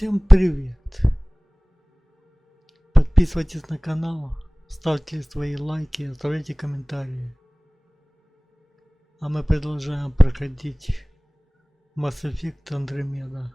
Всем привет! Подписывайтесь на канал, ставьте свои лайки, оставляйте комментарии. А мы продолжаем проходить Mass Effect Andromeda.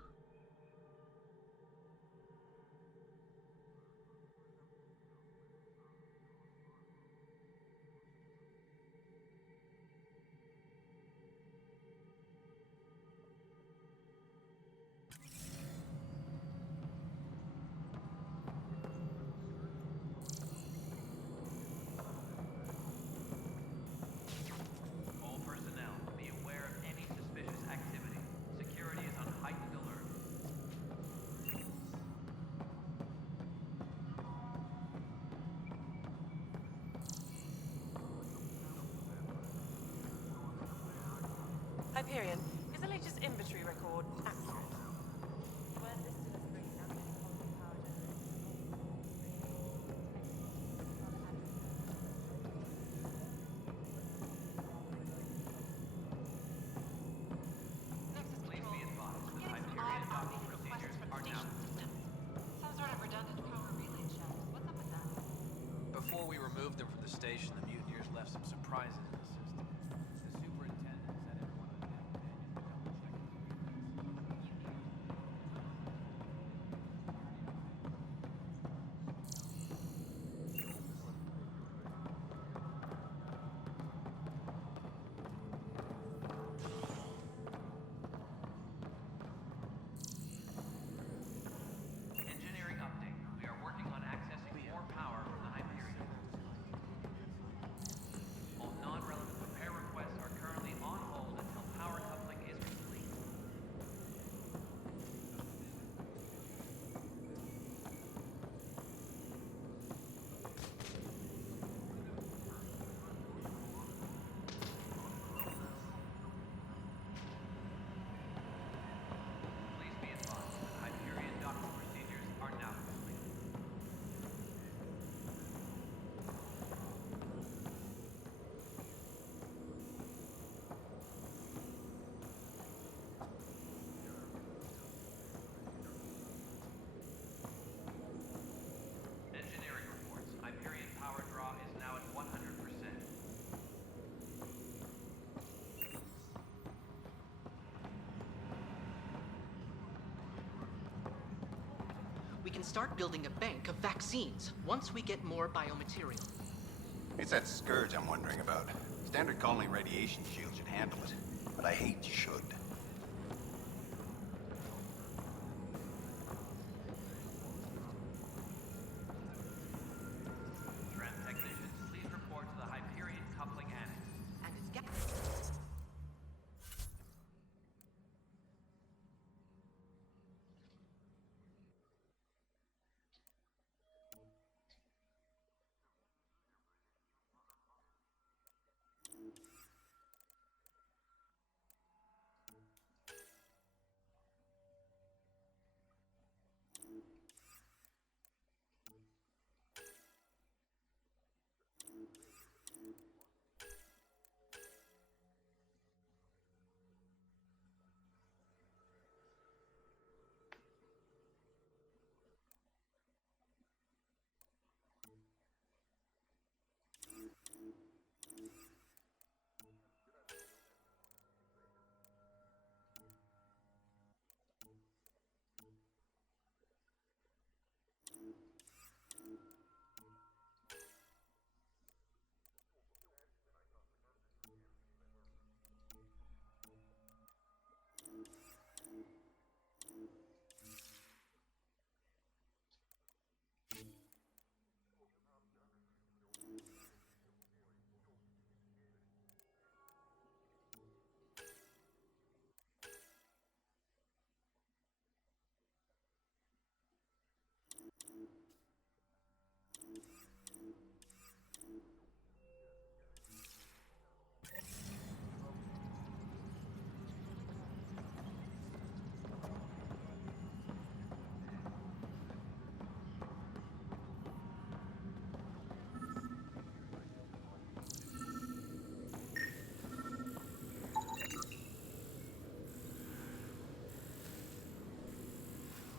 Hyperion, is the latest inventory record accurate? We're listed as bringing up any power Nexus Control. I'm getting some odd outdated requests from the station system. Some sort of redundant power relay checks. What's up with that? Before we removed them from the station, the mutineers left some surprises in the system. The superintendent said everyone on deck Engineering update. We are working on accessing more power from the Hyperion. All non-relevant repair requests are currently on hold until power coupling is complete. Please be advised that Hyperion docking procedures are now complete. Engineering reports. Hyperion power draw is now at 100%. We can start building a bank of vaccines once we get more biomaterial. It's that scourge I'm wondering about. Standard colony radiation shield should handle it, but I hate should. Tram technicians, please report to the Hyperion coupling annex. And it's gas.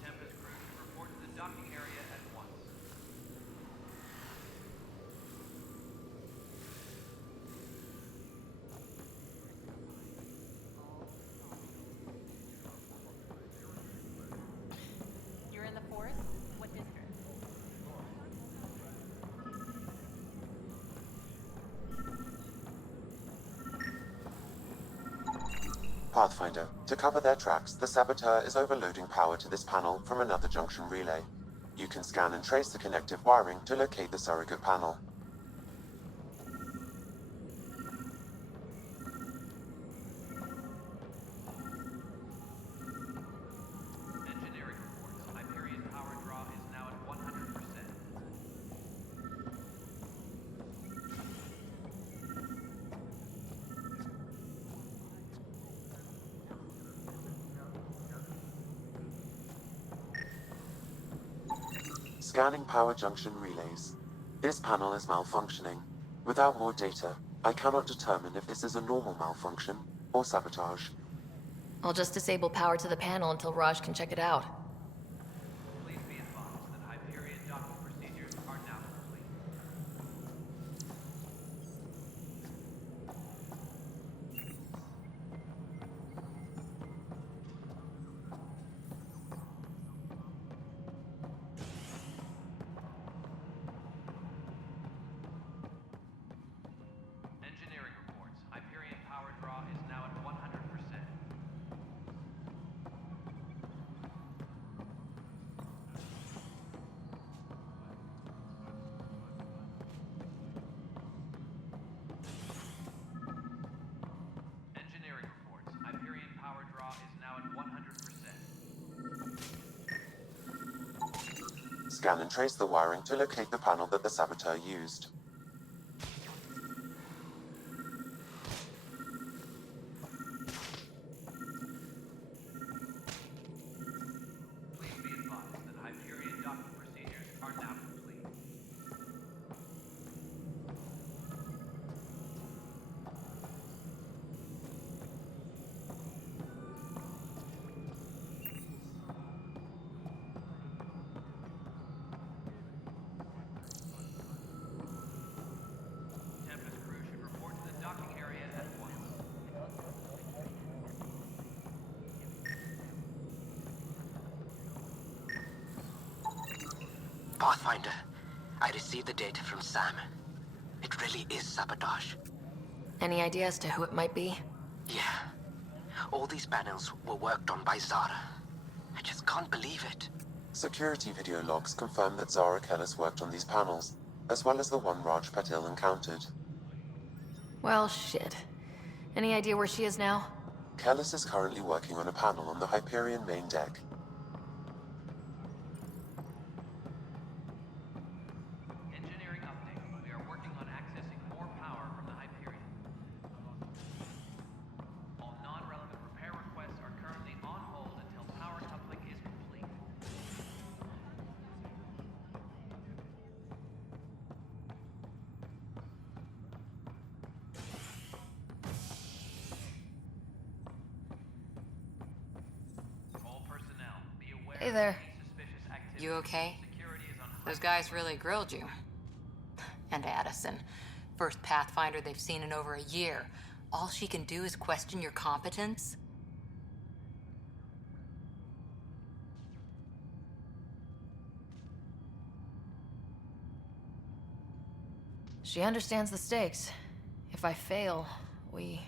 Tempest Pathfinder, to cover their tracks, the saboteur is overloading power to this panel from another junction relay. You can scan and trace the connective wiring to locate the surrogate panel. Engineering reports. Hyperion power draw is now at 100%. Scanning power junction relays. This panel is malfunctioning. Without more data, I cannot determine if this is a normal malfunction or sabotage. I'll just disable power to the panel until Raj can check it out. Please be advised that Hyperion docking procedures are now complete. Engineering reports. Hyperion power draw is now at 100%. Engineering reports. Hyperion power draw is now at 100%. Scan and trace the wiring to locate the panel that the saboteur used. Please be advised that Hyperion docking procedures are now complete. Tempest crew should report to the docking area at once. Pathfinder, I received the data from Sam. It really is sabotage. Any idea as to who it might be? Yeah. All these panels were worked on by Zara. I just can't believe it. Security video logs confirm that Zara Kellis worked on these panels, as well as the one Raj Patil encountered. Well, shit. Any idea where she is now? Kellis is currently working on a panel on the Hyperion main deck. Engineering update. We are working on accessing more power from the Hyperion. All non-relevant repair requests are currently on hold until power coupling is complete. All personnel, be aware Hey of there. any suspicious activity. You okay? Security is on high Those guys really grilled you. And Addison. First Pathfinder they've seen in over a year. All she can do is question your competence? She understands the stakes. If I fail, we...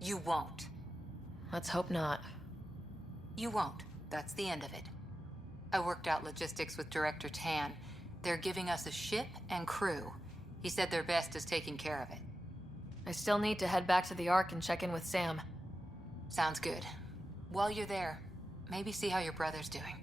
You won't. Let's hope not. You won't. That's the end of it. I worked out logistics with Director Tan. They're giving us a ship and crew. He said their best is taking care of it. I still need to head back to the Ark and check in with Sam. Sounds good. While you're there, maybe see how your brother's doing.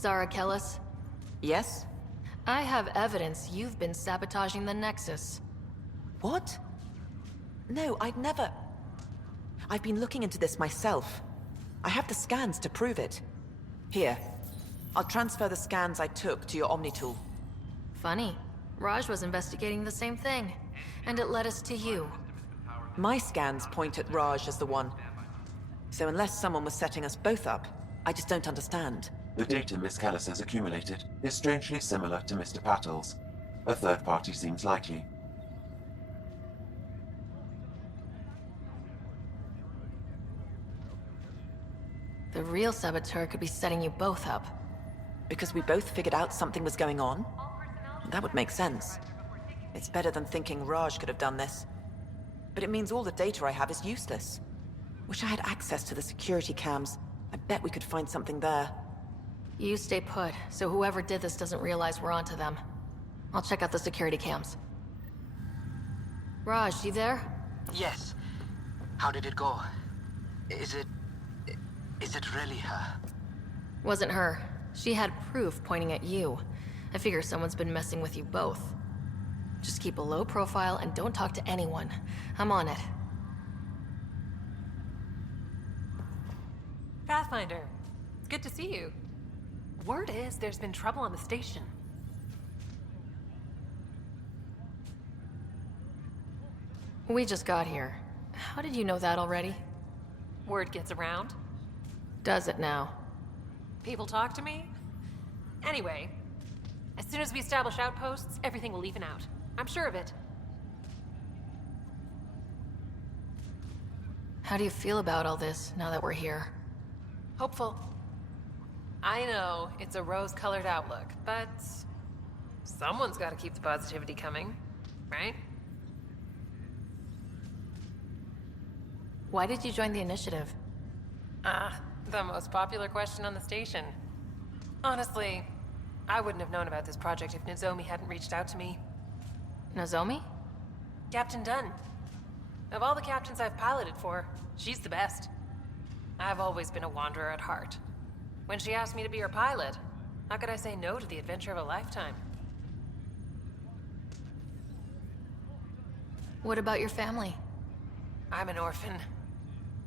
Zara Kellis, Yes? I have evidence you've been sabotaging the Nexus. What? No, I'd never... I've been looking into this myself. I have the scans to prove it. Here. I'll transfer the scans I took to your Omni tool. Funny. Raj was investigating the same thing, and it led us to you. My scans point at Raj as the one. So unless someone was setting us both up, I just don't understand. The data Miss Callis has accumulated is strangely similar to Mr. Patel's. A third party seems likely. The real saboteur could be setting you both up. Because we both figured out something was going on? That would make sense. It's better than thinking Raj could have done this. But it means all the data I have is useless. Wish I had access to the security cams. I bet we could find something there. You stay put, so whoever did this doesn't realize we're onto them. I'll check out the security cams. Raj, you there? Yes. How did it go? Is it really her? Wasn't her. She had proof pointing at you. I figure someone's been messing with you both. Just keep a low profile and don't talk to anyone. I'm on it. Pathfinder, it's good to see you. Word is there's been trouble on the station. We just got here. How did you know that already? Word gets around. Does it now? People talk to me. Anyway, as soon as we establish outposts, everything will even out. I'm sure of it. How do you feel about all this, now that we're here? Hopeful. I know, it's a rose-colored outlook, but... someone's gotta keep the positivity coming, right? Why did you join the initiative? The most popular question on the station. Honestly, I wouldn't have known about this project if Nozomi hadn't reached out to me. Nozomi? Captain Dunn. Of all the captains I've piloted for, she's the best. I've always been a wanderer at heart. When she asked me to be her pilot, how could I say no to the adventure of a lifetime? What about your family? I'm an orphan.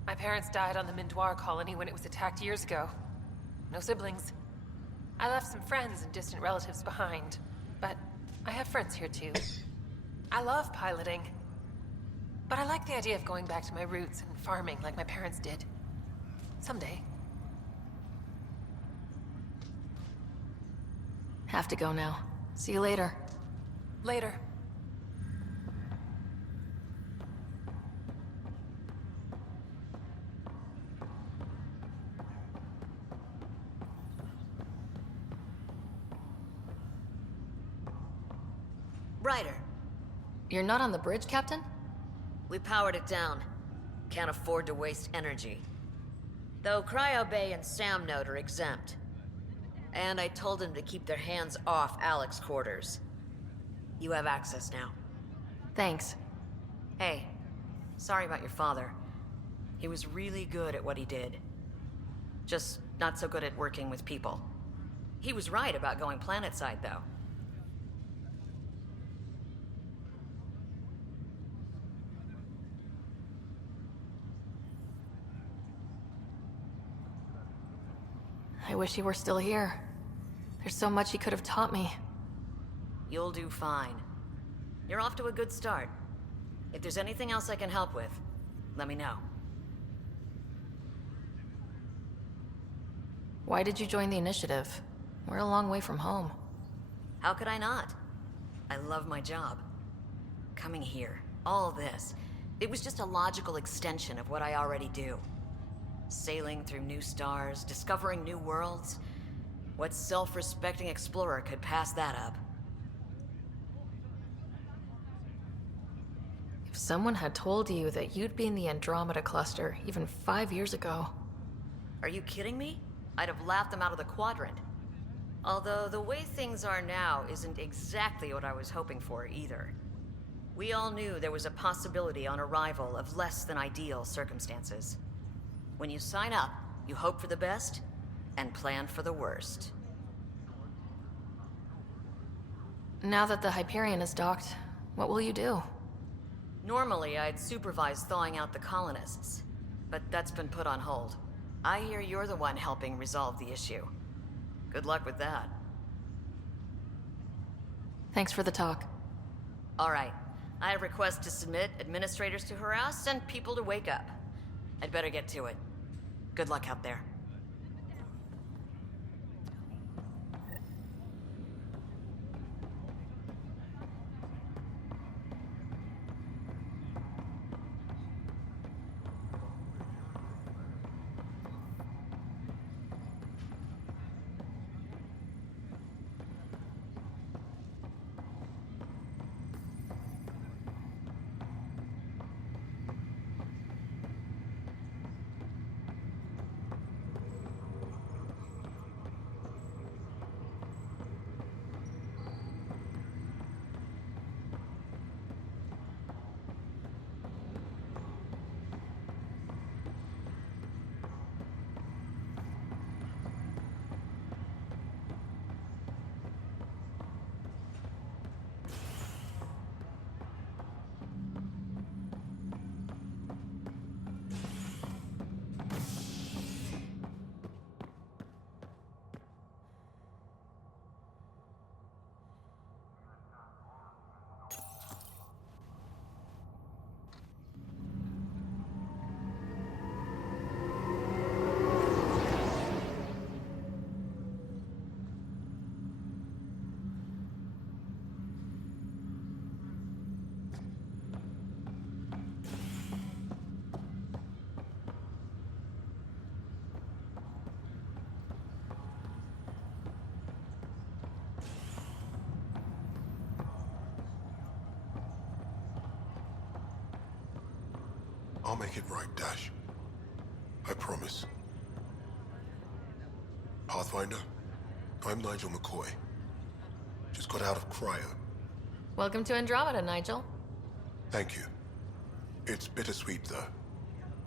My parents died on the Mindoir colony when it was attacked years ago. No siblings. I left some friends and distant relatives behind, but I have friends here too. I love piloting, but I like the idea of going back to my roots and farming like my parents did. Someday. Have to go now. See you later. Later. Ryder, You're not on the bridge, Captain? we powered it down. Can't afford to waste energy. Though Cryo Bay and Sam Note are exempt. And I told them to keep their hands off Alec's quarters. You have access now. Thanks. Hey, sorry about your father. He was really good at what he did. Just not so good at working with people. He was right about going planetside, though. I wish he were still here. There's so much he could have taught me. You'll do fine. You're off to a good start. If there's anything else I can help with, let me know. Why did you join the initiative? We're a long way from home. How could I not? I love my job. Coming here, all this, it was just a logical extension of what I already do. Sailing through new stars, discovering new worlds. What self-respecting explorer could pass that up? If someone had told you that you'd be in the Andromeda cluster even 5 years ago... Are you kidding me? I'd have laughed them out of the quadrant. Although the way things are now isn't exactly what I was hoping for either. We all knew there was a possibility on arrival of less than ideal circumstances. When you sign up, you hope for the best and plan for the worst. Now that the Hyperion is docked, what will you do? Normally, I'd supervise thawing out the colonists, but that's been put on hold. I hear you're the one helping resolve the issue. Good luck with that. Thanks for the talk. All right. I have requests to submit, administrators to harass, and people to wake up. I'd better get to it. Good luck out there. I'll make it right, Dash. I promise. Pathfinder, I'm Nigel McCoy. Just got out of cryo. Welcome to Andromeda, Nigel. Thank you. It's bittersweet, though.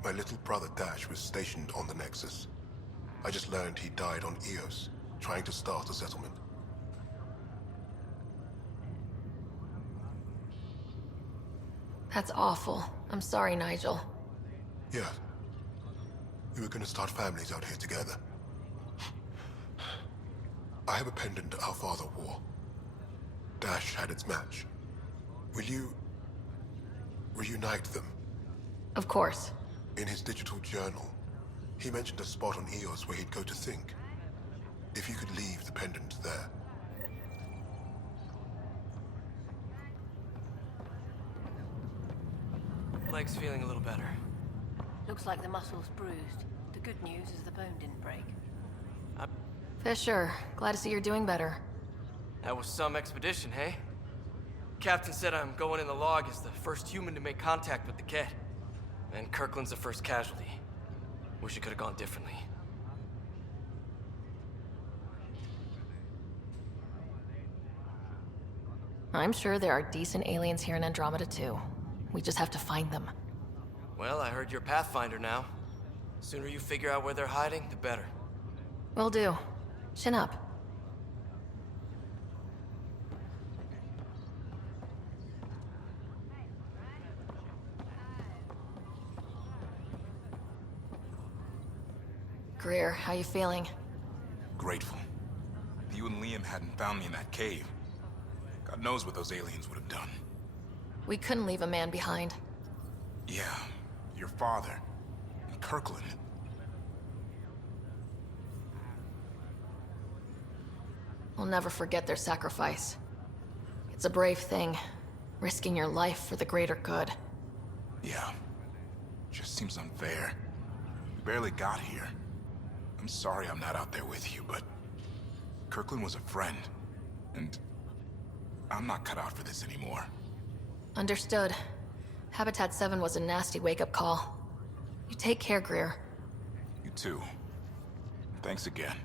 My little brother Dash was stationed on the Nexus. I just learned he died on Eos, trying to start a settlement. That's awful. I'm sorry, Nigel. Yeah. We were gonna start families out here together. I have a pendant our father wore. Dash had its match. Will you reunite them? Of course. In his digital journal, he mentioned a spot on Eos where he'd go to think. If you could leave the pendant there. Leg's feeling a little better. Looks like the muscle's bruised. The good news is the bone didn't break. Fisher, glad to see you're doing better. That was some expedition, hey? Captain said I'm going in the log as the first human to make contact with the Ket. And Kirkland's the first casualty. Wish it could have gone differently. I'm sure there are decent aliens here in Andromeda too. We just have to find them. Well, I heard you're Pathfinder now. Sooner you figure out where they're hiding, the better. Will do. Chin up. Greer, how you feeling? Grateful. If you and Liam hadn't found me in that cave, God knows what those aliens would have done. We couldn't leave a man behind. Yeah, your father. And Kirkland. We'll never forget their sacrifice. It's a brave thing, risking your life for the greater good. Yeah. Just seems unfair. We barely got here. I'm sorry I'm not out there with you, but Kirkland was a friend, and I'm not cut out for this anymore. Understood. Habitat 7 was a nasty wake-up call. You take care, Greer. You too. Thanks again.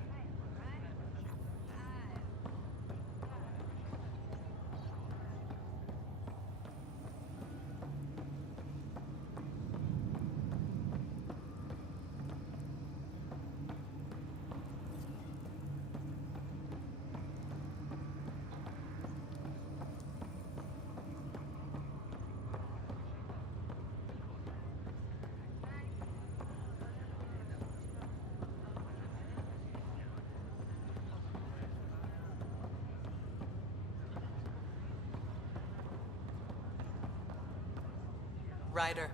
Ryder.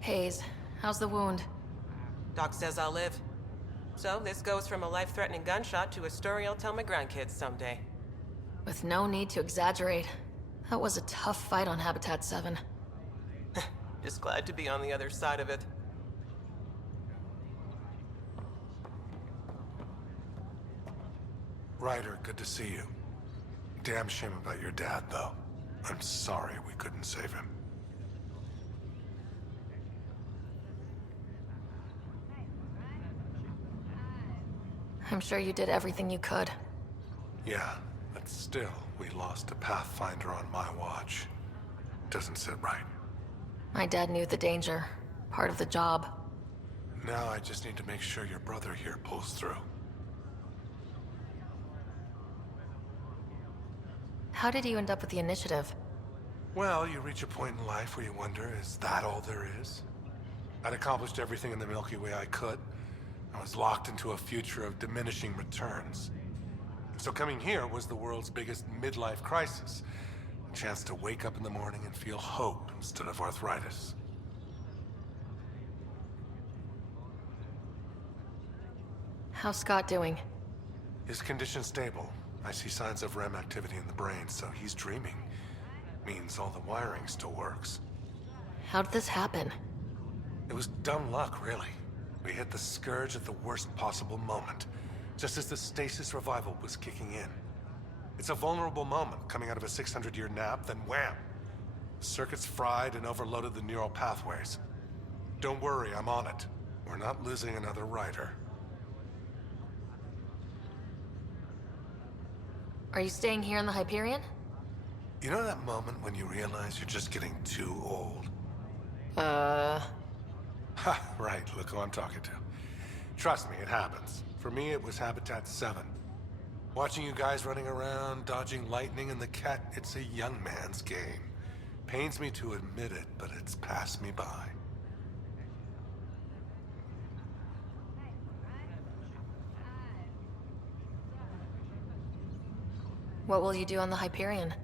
Hayes, how's the wound? Doc says I'll live. So this goes from a life-threatening gunshot to a story I'll tell my grandkids someday. With no need to exaggerate. That was a tough fight on Habitat 7. Just glad to be on the other side of it. Ryder, good to see you. Damn shame about your dad, though. I'm sorry we couldn't save him. I'm sure you did everything you could. Yeah, but still, we lost a Pathfinder on my watch. Doesn't sit right. My dad knew the danger. Part of the job. Now I just need to make sure your brother here pulls through. How did you end up with the initiative? Well, you reach a point in life where you wonder, is that all there is? I'd accomplished everything in the Milky Way I could. I was locked into a future of diminishing returns. So coming here was the world's biggest midlife crisis. A chance to wake up in the morning and feel hope instead of arthritis. How's Scott doing? His condition's stable. I see signs of REM activity in the brain, so he's dreaming. Means all the wiring still works. How did this happen? It was dumb luck, really. We hit the Scourge at the worst possible moment, just as the stasis revival was kicking in. It's a vulnerable moment coming out of a 600-year nap, then wham! Circuits fried and overloaded the neural pathways. Don't worry, I'm on it. We're not losing another Ryder. Are you staying here in the Hyperion? You know that moment when you realize you're just getting too old? Ha, right, look who I'm talking to. Trust me, it happens. For me, it was Habitat 7. Watching you guys running around, dodging lightning and the cat, it's a young man's game. Pains me to admit it, but it's passed me by. What will you do on the Hyperion?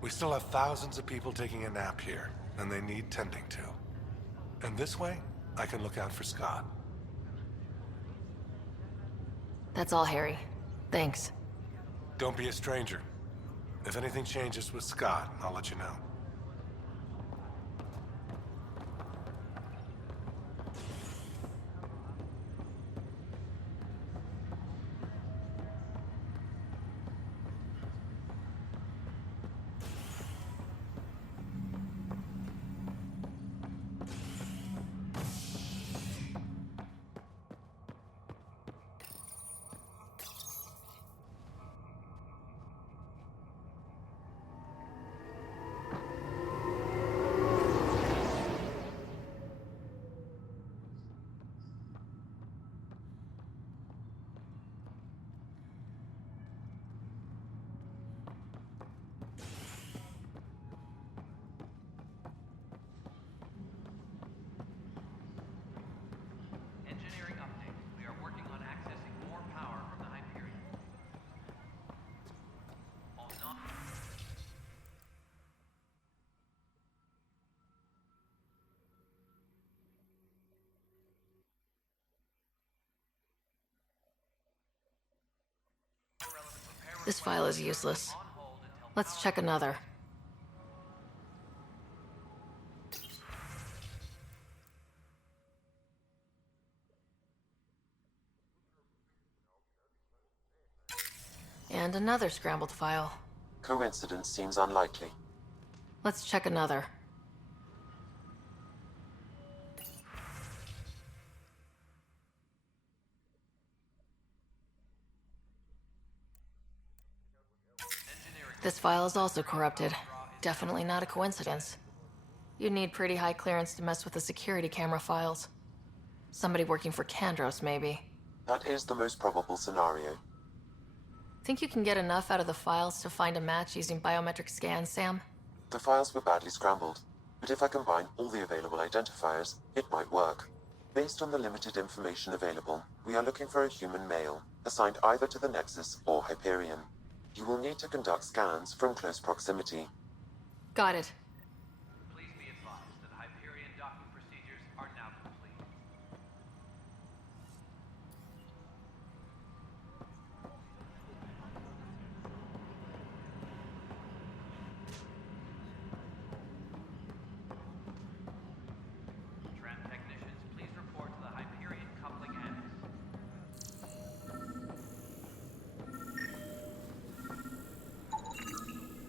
We still have thousands of people taking a nap here, and they need tending to. And this way, I can look out for Scott. That's all, Harry. Thanks. Don't be a stranger. If anything changes with Scott, I'll let you know. This file is useless. Let's check another. And another scrambled file. Coincidence seems unlikely. Let's check another. This file is also corrupted. Definitely not a coincidence. You'd need pretty high clearance to mess with the security camera files. Somebody working for Kandros, maybe. That is the most probable scenario. Think you can get enough out of the files to find a match using biometric scans, Sam? The files were badly scrambled, but if I combine all the available identifiers, it might work. Based on the limited information available, we are looking for a human male, assigned either to the Nexus or Hyperion. You will need to conduct scans from close proximity. Got it. Please be advised that Hyperion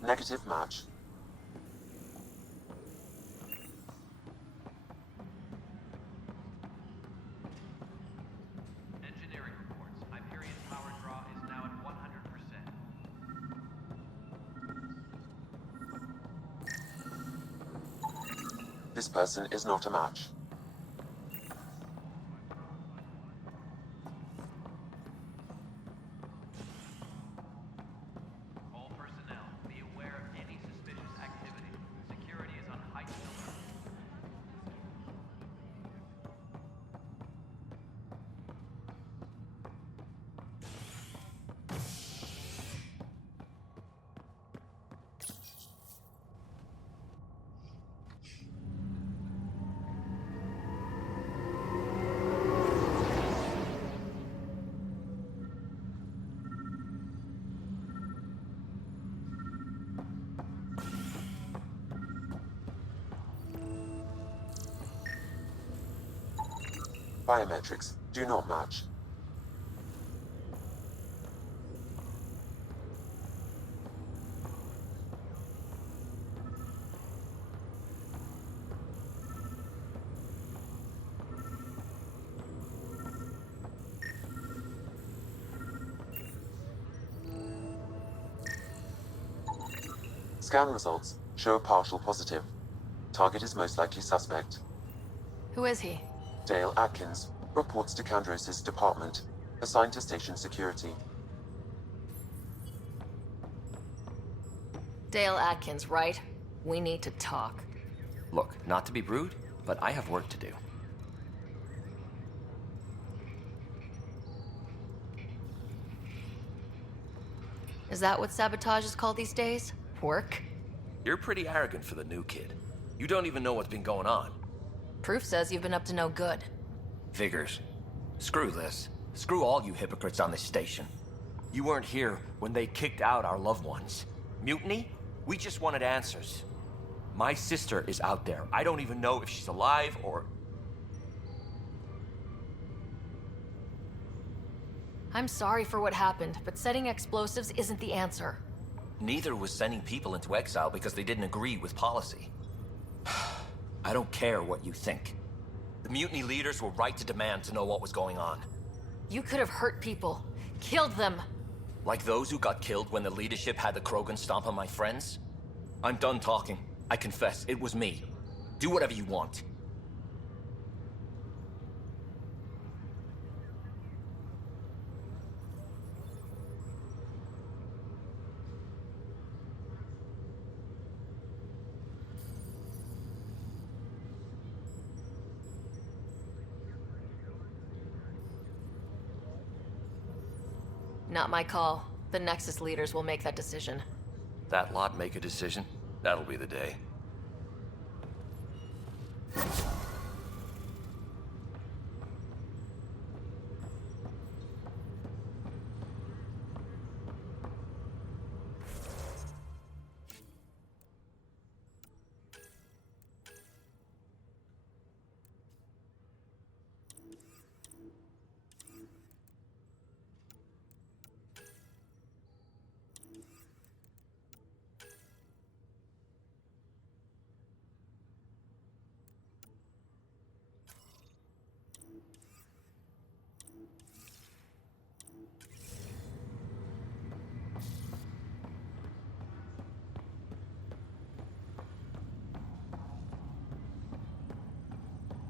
Negative match. Engineering reports. Hyperion power draw is now at 100%. This person is not a match. All personnel, be aware of any suspicious activity. Security is on heightened alert. Biometrics do not match. Scan results show a partial positive. Target is most likely suspect. Who is he? Dale Atkins reports to Kandros' department, assigned to station security. Dale Atkins, right? We need to talk. Look, not to be rude, but I have work to do. Is that what sabotage is called these days? Work? You're pretty arrogant for the new kid. You don't even know what's been going on. Proof says you've been up to no good. Figures. Screw this. Screw all you hypocrites on this station. You weren't here when they kicked out our loved ones. Mutiny? We just wanted answers. My sister is out there. I don't even know if she's alive or... I'm sorry for what happened, but setting explosives isn't the answer. Neither was sending people into exile because they didn't agree with policy. I don't care what you think. The mutiny leaders were right to demand to know what was going on. You could have hurt people. Killed them. Like those who got killed when the leadership had the Krogan stomp on my friends? I'm done talking. I confess, it was me. Do whatever you want. Not my call. The Nexus leaders will make that decision. That lot make a decision? That'll be the day.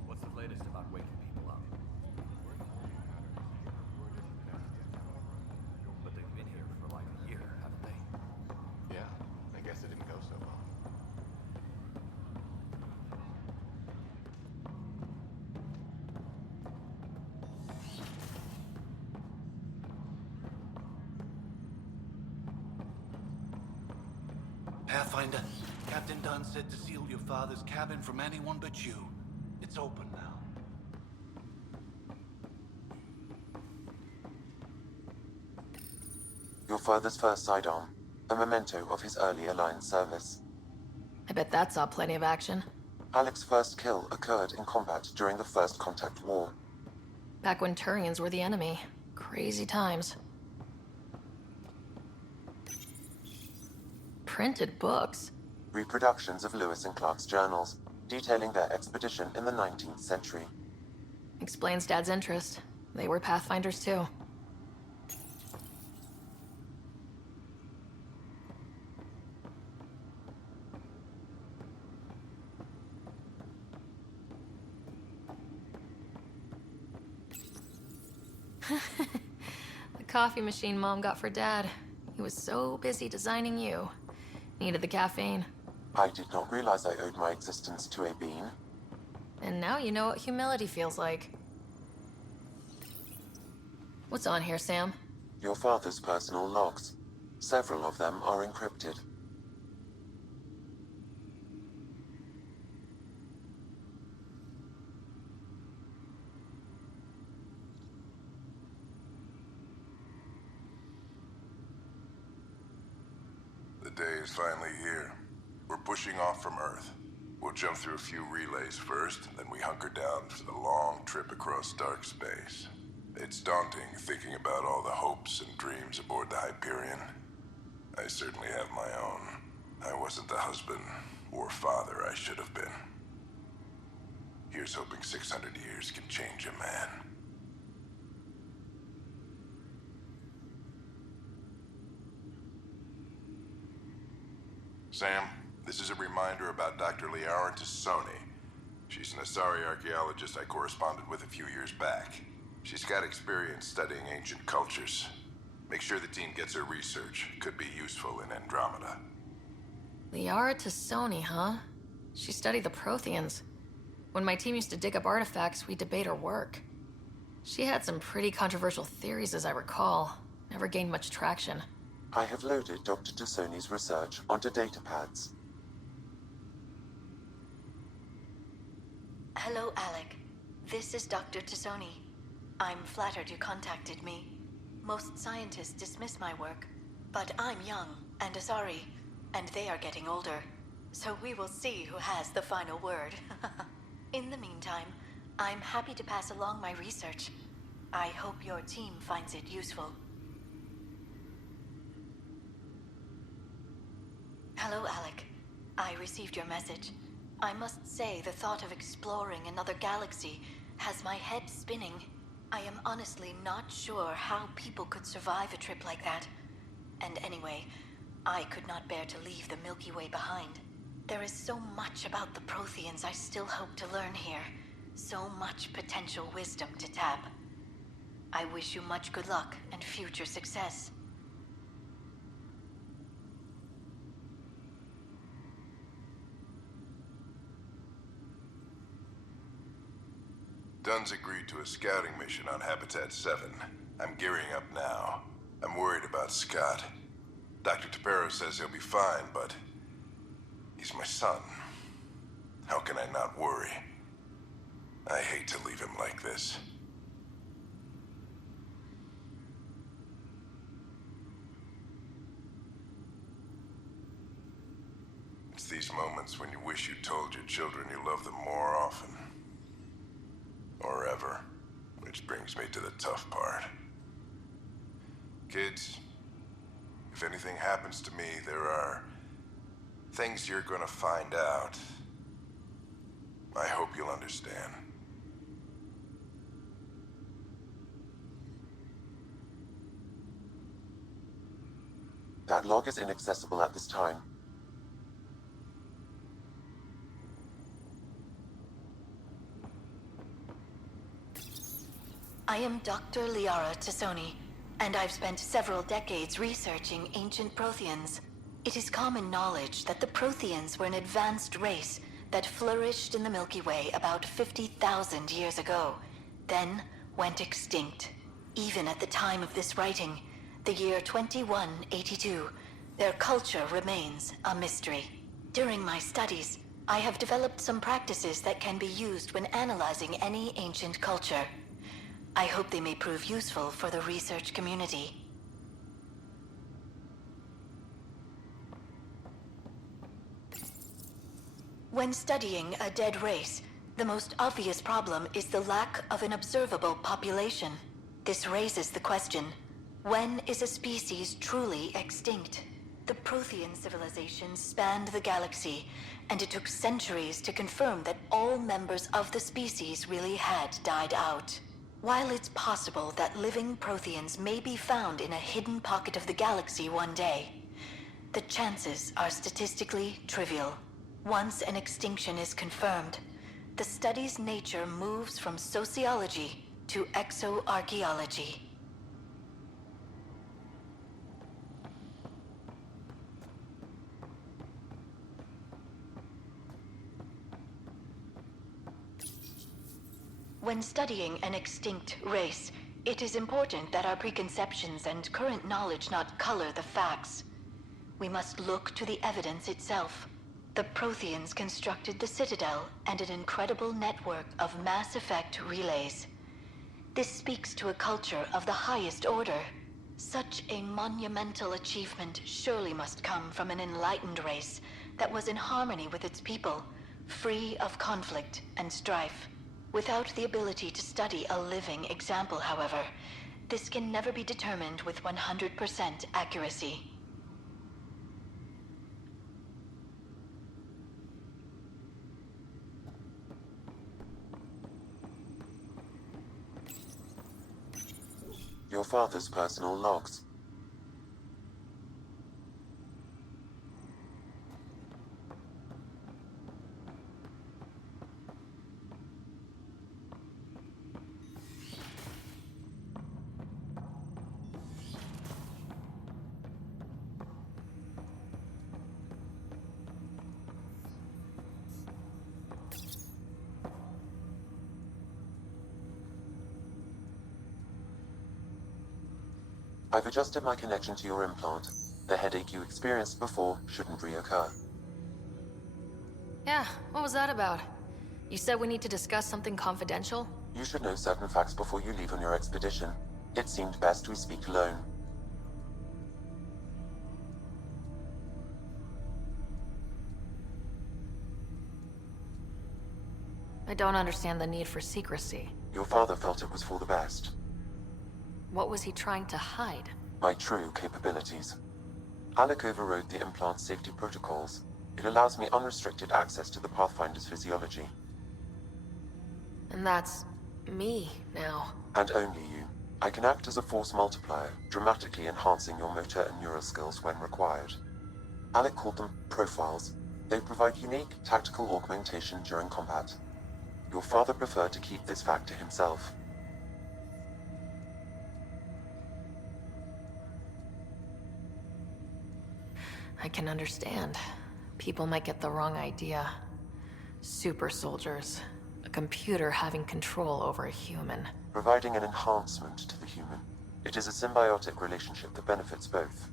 What's the latest about waking people up? But they've been here for like a year, haven't they? Yeah, I guess it didn't go so well. Pathfinder, Captain Dunn said to seal your father's cabin from anyone but you. It's open now. Your father's first sidearm, a memento of his early Alliance service. I bet that saw plenty of action. Alec's first kill occurred in combat during the First Contact War. Back when Turians were the enemy. Crazy times. Printed books? Reproductions of Lewis and Clark's journals, detailing their expedition in the 19th century. Explains Dad's interest. They were Pathfinders too. The coffee machine Mom got for Dad. He was so busy designing you. Needed the caffeine. I did not realize I owed my existence to a bean. And now you know what humility feels like. What's on here, Sam? Your father's personal logs. Several of them are encrypted. The day is finally here. We're pushing off from Earth. We'll jump through a few relays first, then we hunker down for the long trip across dark space. It's daunting thinking about all the hopes and dreams aboard the Hyperion. I certainly have my own. I wasn't the husband or father I should have been. Here's hoping 600 years can change a man. Sam, this is a reminder about Dr. Liara-T'Soni. She's an Asari archaeologist I corresponded with a few years back. She's got experience studying ancient cultures. Make sure the team gets her research. Could be useful in Andromeda. Liara-T'Soni, huh? She studied the Protheans. When my team used to dig up artifacts, we'd debate her work. She had some pretty controversial theories, as I recall. Never gained much traction. I have loaded Dr. T'Soni's research onto datapads. Hello, Alec. This is Dr. T'Soni. I'm flattered you contacted me. Most scientists dismiss my work, but I'm young and Asari, and they are getting older. So we will see who has the final word. In the meantime, I'm happy to pass along my research. I hope your team finds it useful. Hello, Alec. I received your message. I must say the thought of exploring another galaxy has my head spinning. I am honestly not sure how people could survive a trip like that. And anyway, I could not bear to leave the Milky Way behind. There is so much about the Protheans I still hope to learn here. So much potential wisdom to tap. I wish you much good luck and future success. Dunn's agreed to a scouting mission on Habitat 7. I'm gearing up now. I'm worried about Scott. Dr. Tapero says he'll be fine, but he's my son. How can I not worry? I hate to leave him like this. It's these moments when you wish you told your children you love them more often. Or ever. Which brings me to the tough part. Kids, if anything happens to me, there are things you're gonna find out. I hope you'll understand. That log is inaccessible at this time. I am Dr. Liara-T'Soni, and I've spent several decades researching ancient Protheans. It is common knowledge that the Protheans were an advanced race that flourished in the Milky Way about 50,000 years ago, then went extinct. Even at the time of this writing, the year 2182, their culture remains a mystery. During my studies, I have developed some practices that can be used when analyzing any ancient culture. I hope they may prove useful for the research community. When studying a dead race, the most obvious problem is the lack of an observable population. This raises the question, when is a species truly extinct? The Prothean civilization spanned the galaxy, and it took centuries to confirm that all members of the species really had died out. While it's possible that living Protheans may be found in a hidden pocket of the galaxy one day, the chances are statistically trivial. Once an extinction is confirmed, the study's nature moves from sociology to exoarchaeology. When studying an extinct race, it is important that our preconceptions and current knowledge not color the facts. We must look to the evidence itself. The Protheans constructed the Citadel and an incredible network of mass effect relays. This speaks to a culture of the highest order. Such a monumental achievement surely must come from an enlightened race that was in harmony with its people, free of conflict and strife. Without the ability to study a living example, however, this can never be determined with 100% accuracy. Your father's personal logs. I've adjusted my connection to your implant. The headache you experienced before shouldn't reoccur. Yeah, what was that about? You said we need to discuss something confidential? You should know certain facts before you leave on your expedition. It seemed best we speak alone. I don't understand the need for secrecy. Your father felt it was for the best. What was he trying to hide? My true capabilities. Alec overrode the implant's safety protocols. It allows me unrestricted access to the Pathfinder's physiology. And that's me now. And only you. I can act as a force multiplier, dramatically enhancing your motor and neural skills when required. Alec called them profiles. They provide unique tactical augmentation during combat. Your father preferred to keep this fact to himself. I can understand. People might get the wrong idea. Super soldiers. A computer having control over a human. Providing an enhancement to the human. It is a symbiotic relationship that benefits both.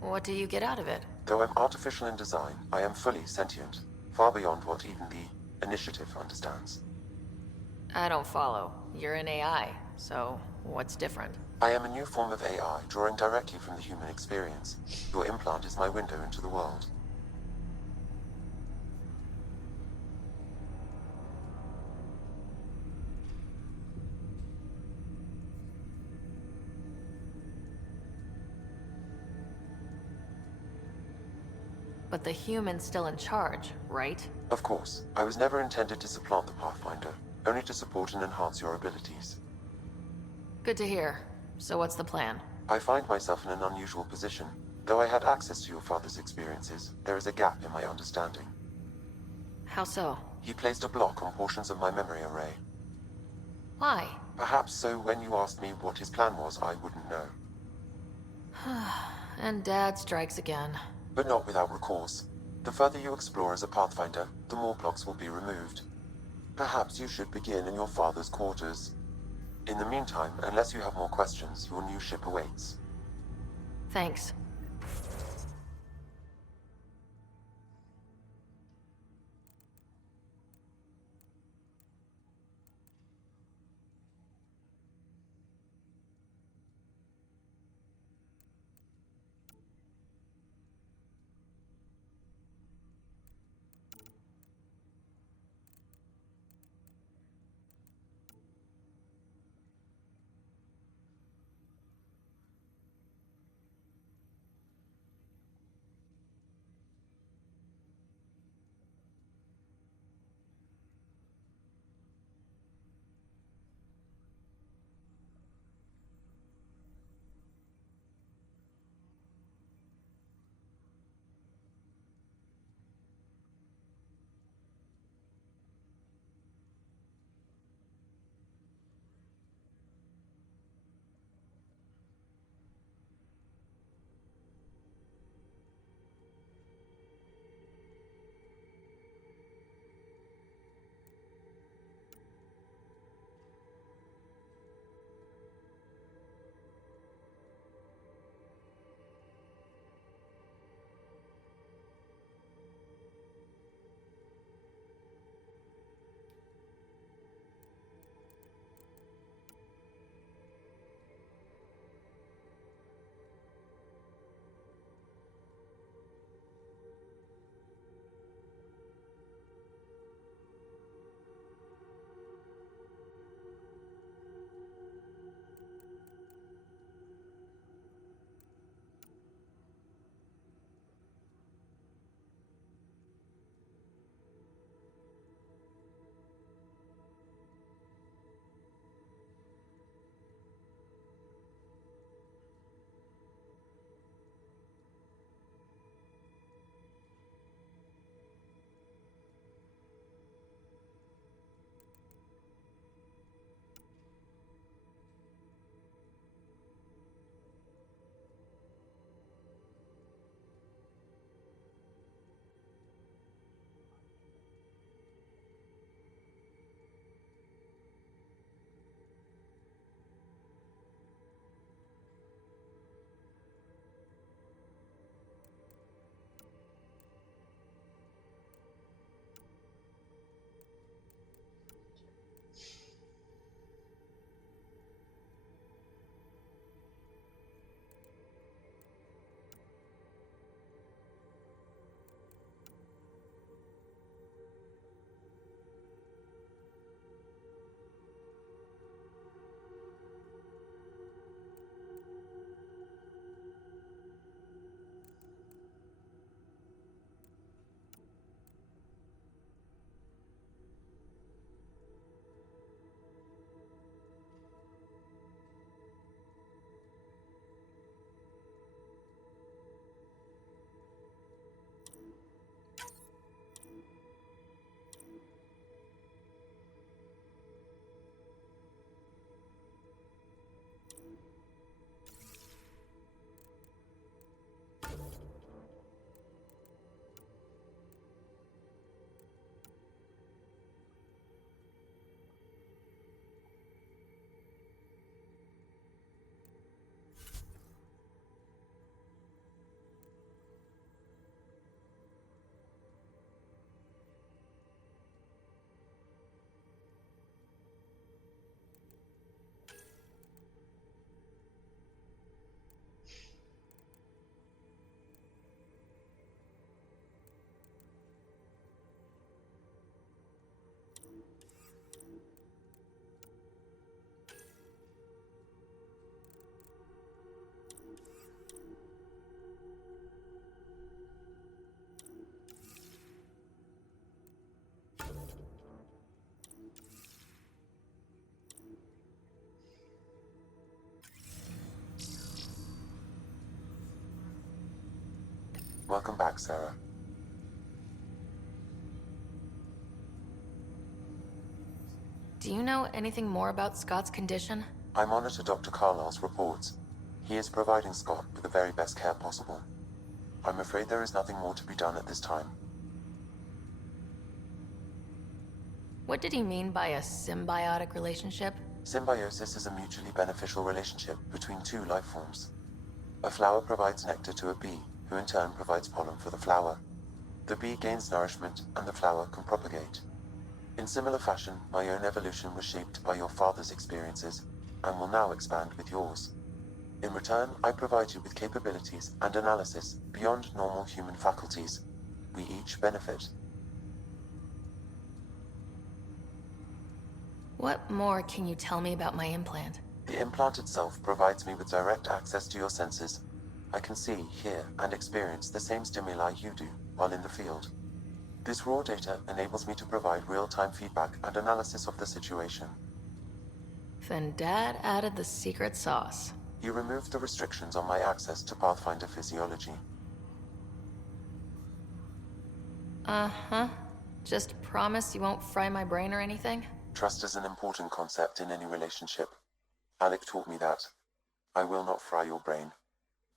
What do you get out of it? Though I'm artificial in design, I am fully sentient. Far beyond what even the Initiative understands. I don't follow. You're an AI, so what's different? I am a new form of AI, drawing directly from the human experience. Your implant is my window into the world. But the human's still in charge, right? Of course. I was never intended to supplant the Pathfinder, only to support and enhance your abilities. Good to hear. So what's the plan? I find myself in an unusual position. Though I had access to your father's experiences, there is a gap in my understanding. How so? He placed a block on portions of my memory array. Why? Perhaps so when you asked me what his plan was, I wouldn't know. And Dad strikes again. But not without recourse. The further you explore as a Pathfinder, the more blocks will be removed. Perhaps you should begin in your father's quarters. In the meantime, unless you have more questions, your new ship awaits. Thanks. Welcome back, Sarah. Do you know anything more about Scott's condition? I monitor Dr. Carlisle's reports. He is providing Scott with the very best care possible. I'm afraid there is nothing more to be done at this time. What did he mean by a symbiotic relationship? Symbiosis is a mutually beneficial relationship between two life forms. A flower provides nectar to a bee, who in turn provides pollen for the flower. The bee gains nourishment, and the flower can propagate. In similar fashion, my own evolution was shaped by your father's experiences, and will now expand with yours. In return, I provide you with capabilities and analysis beyond normal human faculties. We each benefit. What more can you tell me about my implant? The implant itself provides me with direct access to your senses. I can see, hear, and experience the same stimuli you do while in the field. This raw data enables me to provide real-time feedback and analysis of the situation. Then Dad added the secret sauce. He removed the restrictions on my access to Pathfinder physiology. Uh-huh. Just promise you won't fry my brain or anything? Trust is an important concept in any relationship. Alec taught me that. I will not fry your brain.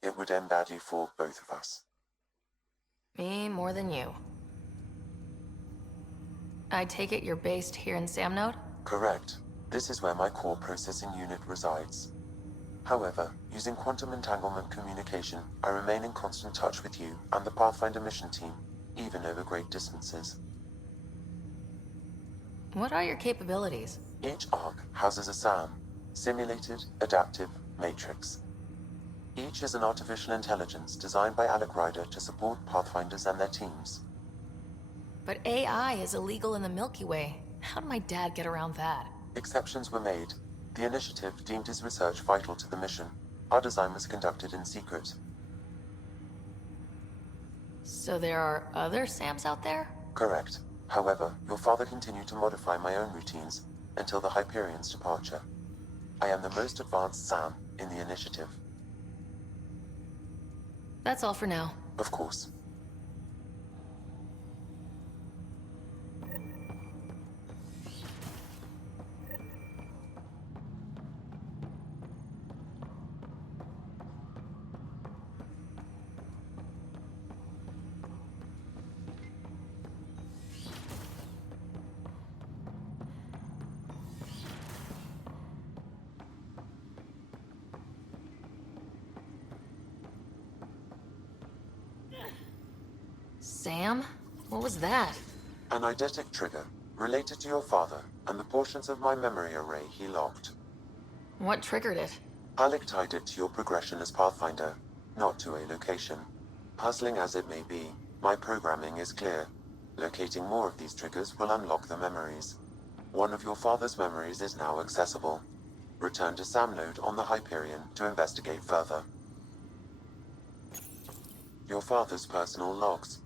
It would end badly for both of us. Me more than you. I take it you're based here in Samnode? Correct. This is where my core processing unit resides. However, using quantum entanglement communication, I remain in constant touch with you and the Pathfinder mission team, even over great distances. What are your capabilities? Each arc houses a SAM, Simulated Adaptive Matrix. Each is an artificial intelligence designed by Alec Ryder to support Pathfinders and their teams. But AI is illegal in the Milky Way. How'd my dad get around that? Exceptions were made. The initiative deemed his research vital to the mission. Our design was conducted in secret. So there are other SAMs out there? Correct. However, your father continued to modify my own routines until the Hyperion's departure. I am the most advanced SAM in the initiative. That's all for now. Of course. Sam? What was that? An eidetic trigger, related to your father and the portions of my memory array he locked. What triggered it? Alec tied it to your progression as Pathfinder, not to a location. Puzzling as it may be, my programming is clear. Locating more of these triggers will unlock the memories. One of your father's memories is now accessible. Return to Samnode on the Hyperion to investigate further. Your father's personal logs.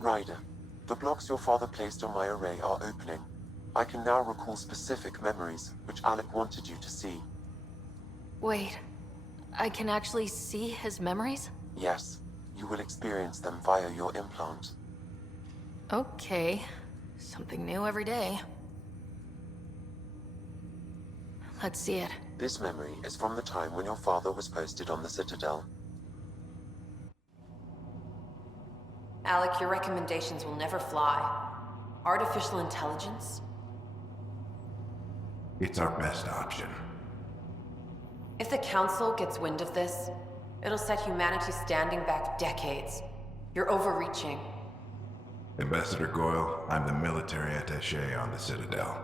Ryder, the blocks your father placed on my array are opening. I can now recall specific memories, which Alec wanted you to see. Wait, I can actually see his memories? Yes, you will experience them via your implant. Okay, something new every day. Let's see it. This memory is from the time when your father was posted on the Citadel. Alec, your recommendations will never fly. Artificial intelligence? It's our best option. If the Council gets wind of this, it'll set humanity standing back decades. You're overreaching. Ambassador Goyle, I'm the military attaché on the Citadel.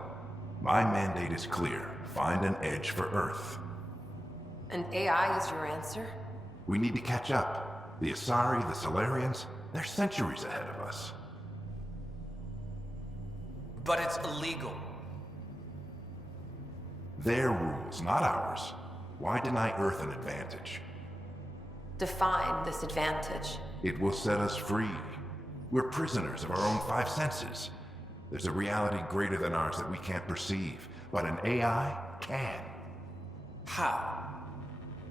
My mandate is clear. Find an edge for Earth. And AI is your answer? We need to catch up. The Asari, the Solarians, they're centuries ahead of us. But it's illegal. Their rules, not ours. Why deny Earth an advantage? Define this advantage. It will set us free. We're prisoners of our own five senses. There's a reality greater than ours that we can't perceive, but an AI can. How?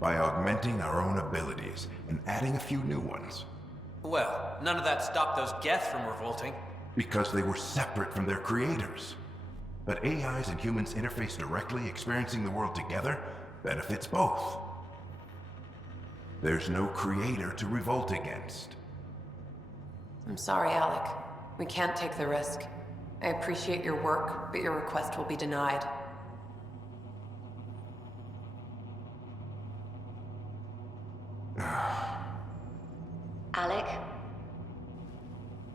By augmenting our own abilities and adding a few new ones. Well, none of that stopped those Geth from revolting. Because they were separate from their creators. But AIs and humans interface directly, experiencing the world together, benefits both. There's no creator to revolt against. I'm sorry, Alec. We can't take the risk. I appreciate your work, but your request will be denied. Alec?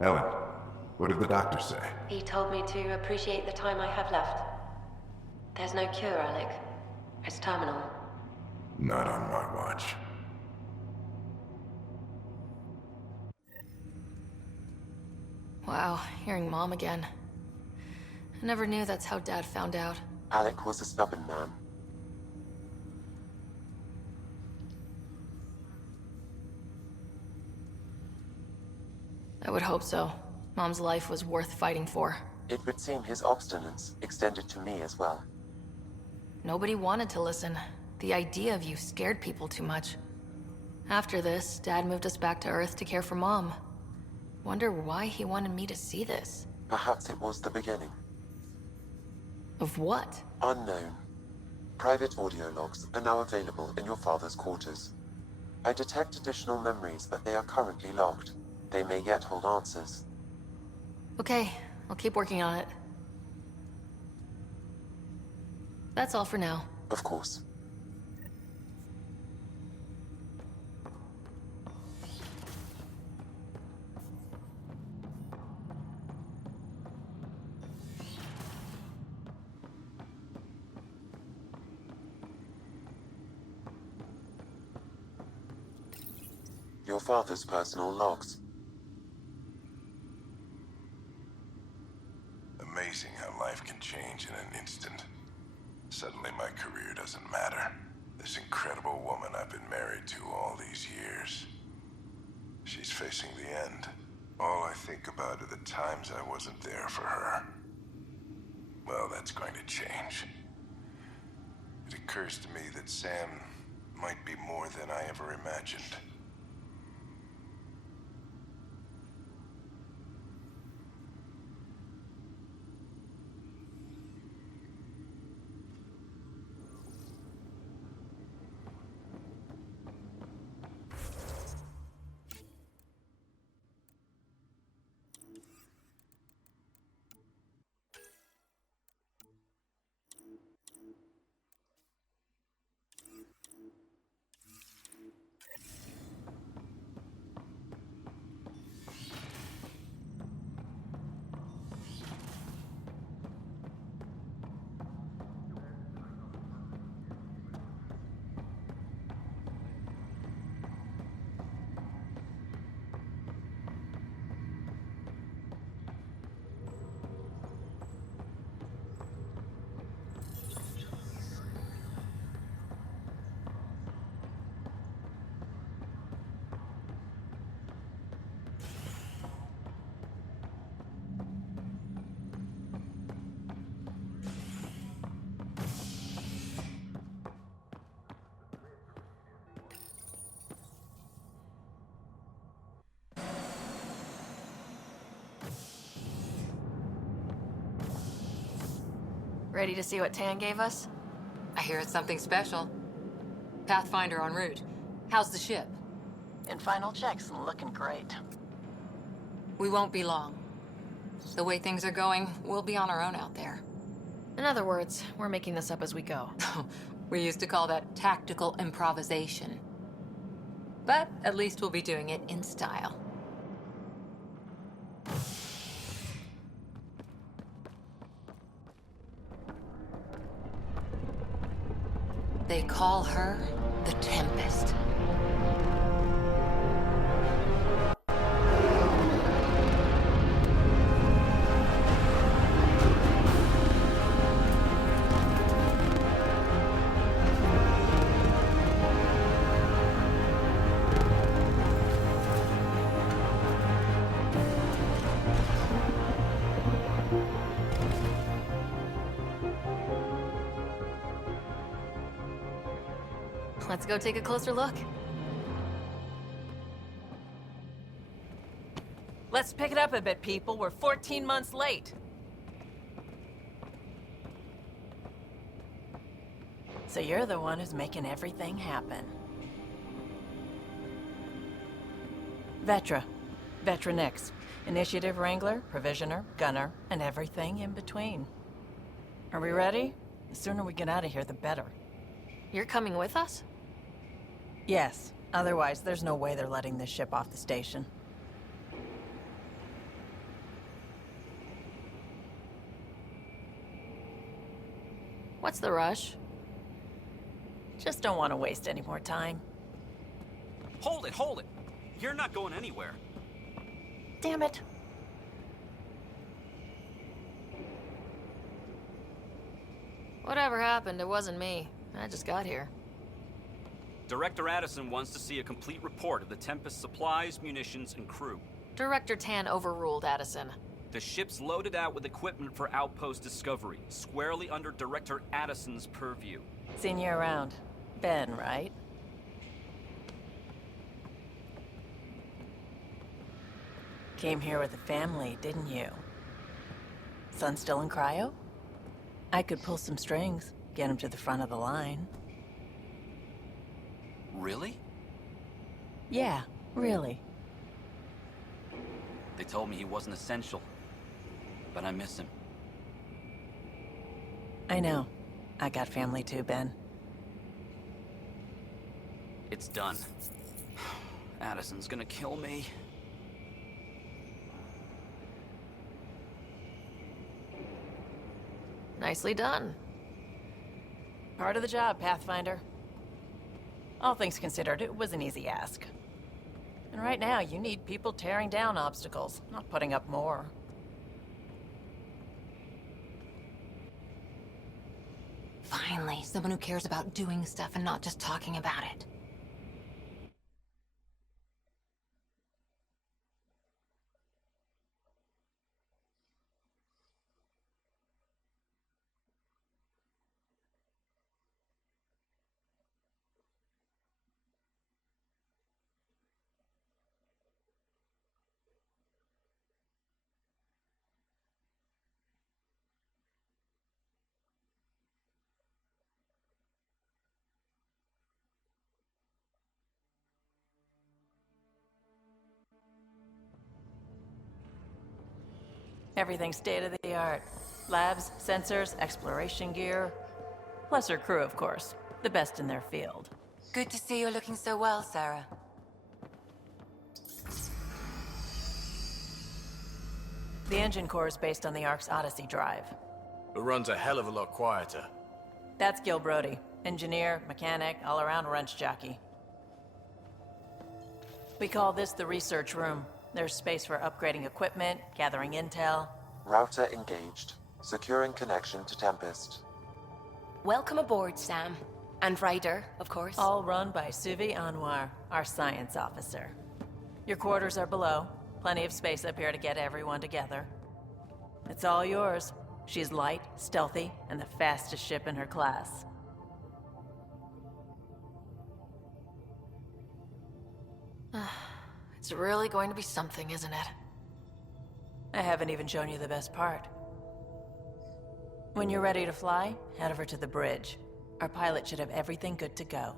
Ellen, what did the doctor say? He told me to appreciate the time I have left. There's no cure, Alec. It's terminal. Not on my watch. Wow, hearing Mom again. I never knew that's how Dad found out. Alec was a stubborn man. I would hope so. Mom's life was worth fighting for. It would seem his obstinance extended to me as well. Nobody wanted to listen. The idea of you scared people too much. After this, Dad moved us back to Earth to care for Mom. Wonder why he wanted me to see this. Perhaps it was the beginning. Of what? Unknown. Private audio logs are now available in your father's quarters. I detect additional memories, but they are currently locked. They may yet hold answers. Okay, I'll keep working on it. That's all for now. Of course. Your father's personal logs. Amazing how life can change in an instant. Suddenly my career doesn't matter. This incredible woman I've been married to all these years. She's facing the end. All I think about are the times I wasn't there for her. Well, that's going to change. It occurs to me that Sam might be more than I ever imagined. Ready to see what Tan gave us? I hear it's something special. Pathfinder en route. How's the ship? In final checks and looking great. We won't be long. The way things are going, we'll be on our own out there. In other words, we're making this up as we go. We used to call that tactical improvisation. But at least we'll be doing it in style. They call her the Tempest. Let's go take a closer look. Let's pick it up a bit, people. We're 14 months late. So you're the one who's making everything happen. Vetra. Vetra Nix. Initiative Wrangler, Provisioner, Gunner, and everything in between. Are we ready? The sooner we get out of here, the better. You're coming with us? Yes. Otherwise, there's no way they're letting this ship off the station. What's the rush? Just don't want to waste any more time. Hold it, hold it! You're not going anywhere. Damn it. Whatever happened, it wasn't me. I just got here. Director Addison wants to see a complete report of the Tempest's supplies, munitions, and crew. Director Tan overruled Addison. The ship's loaded out with equipment for outpost discovery, squarely under Director Addison's purview. Seen you around. Ben, right? Came here with a family, didn't you? Son still in cryo? I could pull some strings, get him to the front of the line. Really? Yeah, really. They told me he wasn't essential, but I miss him. I know. I got family too, Ben. It's done. Addison's gonna kill me. Nicely done. Part of the job, Pathfinder. All things considered, it was an easy ask. And right now, you need people tearing down obstacles, not putting up more. Finally, someone who cares about doing stuff and not just talking about it. Everything's state-of-the-art. Labs, sensors, exploration gear. Plus her crew, of course. The best in their field. Good to see you looking so well, Sarah. The engine core is based on the Ark's Odyssey drive. It runs a hell of a lot quieter. That's Gil Brody. Engineer, mechanic, all-around wrench jockey. We call this the research room. There's space for upgrading equipment, gathering intel. Router engaged. Securing connection to Tempest. Welcome aboard, Sam. And Ryder, of course. All run by Suvi Anwar, our science officer. Your quarters are below. Plenty of space up here to get everyone together. It's all yours. She's light, stealthy, and the fastest ship in her class. It's really going to be something, isn't it? I haven't even shown you the best part. When you're ready to fly, head over to the bridge. Our pilot should have everything good to go.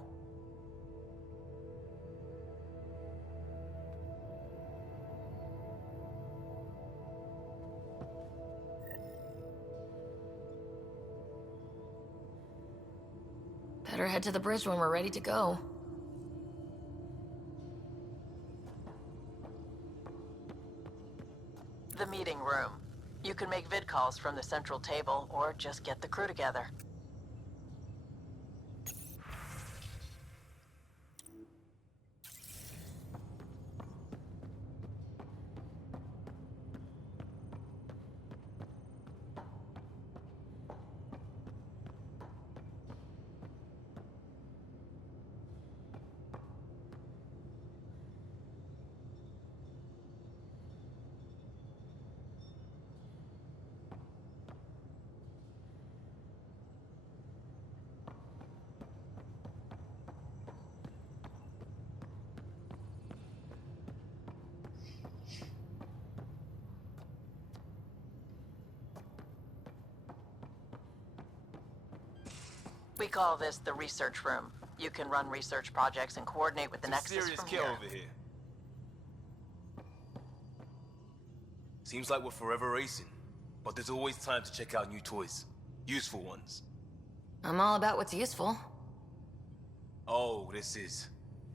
Better head to the bridge when we're ready to go. The meeting room. You can make vid calls from the central table, or just get the crew together. We call this the research room. You can run research projects and coordinate with the Nexus from here. Over here. Seems like we're forever racing, but there's always time to check out new toys. Useful ones. I'm all about what's useful. Oh, this is.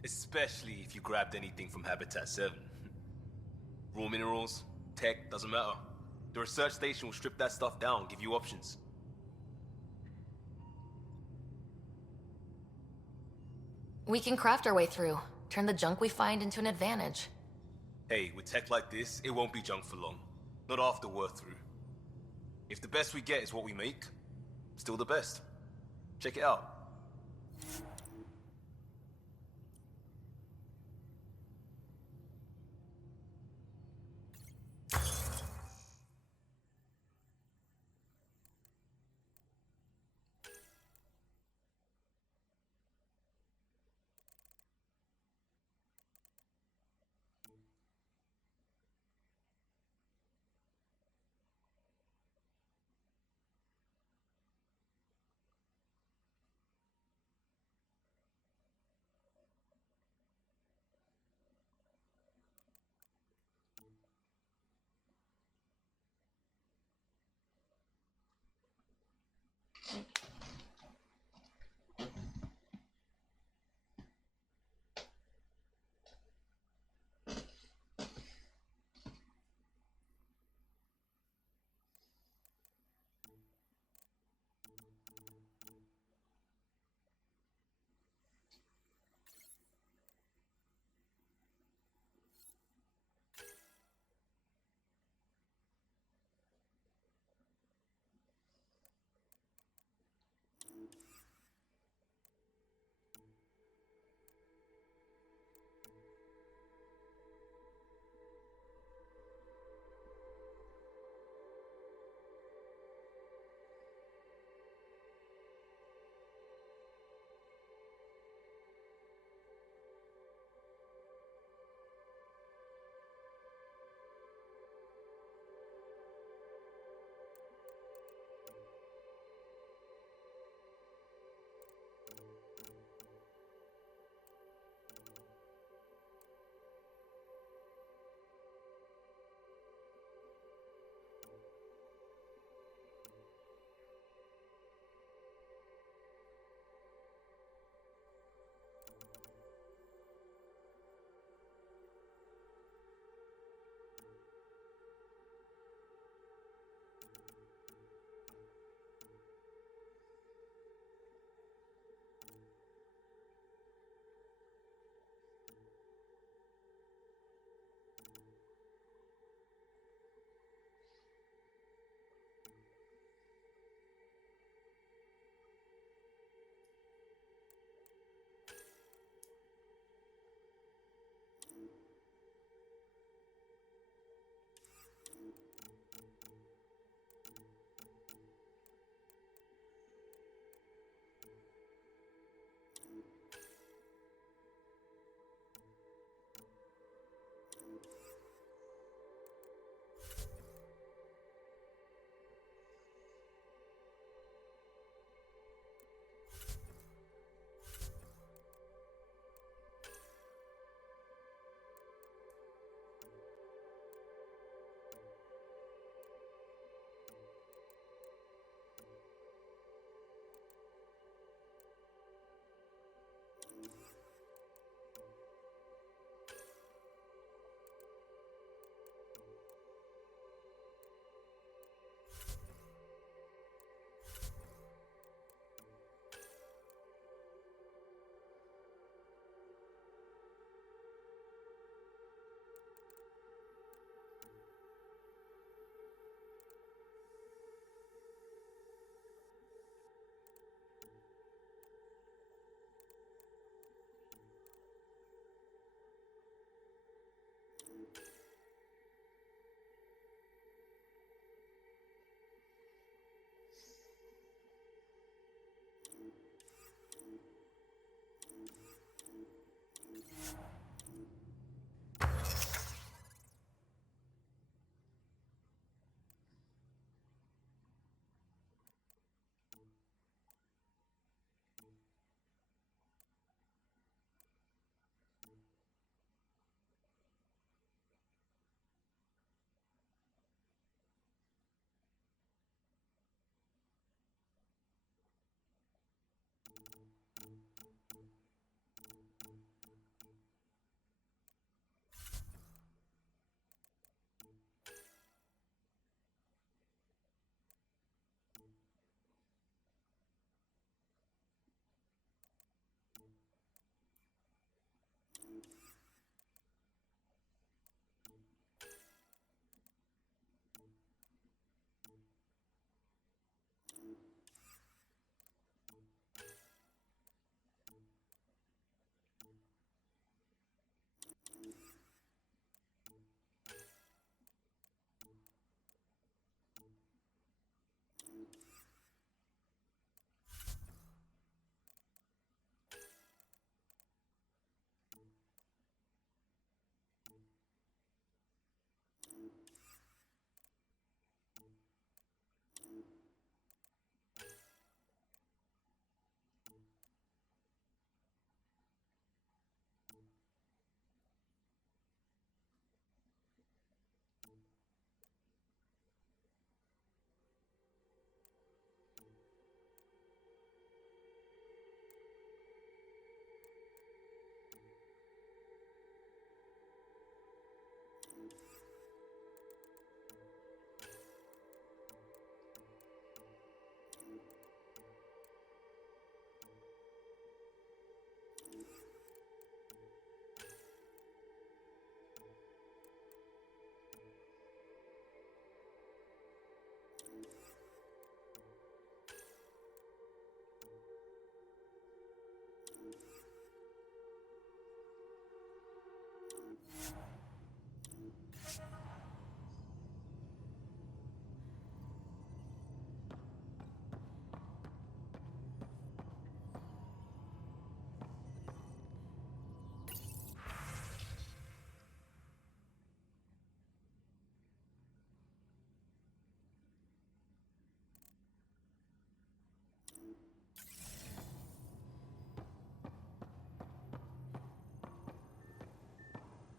Especially if you grabbed anything from Habitat 7. Raw minerals, tech, doesn't matter. The research station will strip that stuff down, give you options. We can craft our way through. Turn the junk we find into an advantage. Hey, with tech like this, it won't be junk for long. Not after we're through. If the best we get is what we make, still the best. Check it out.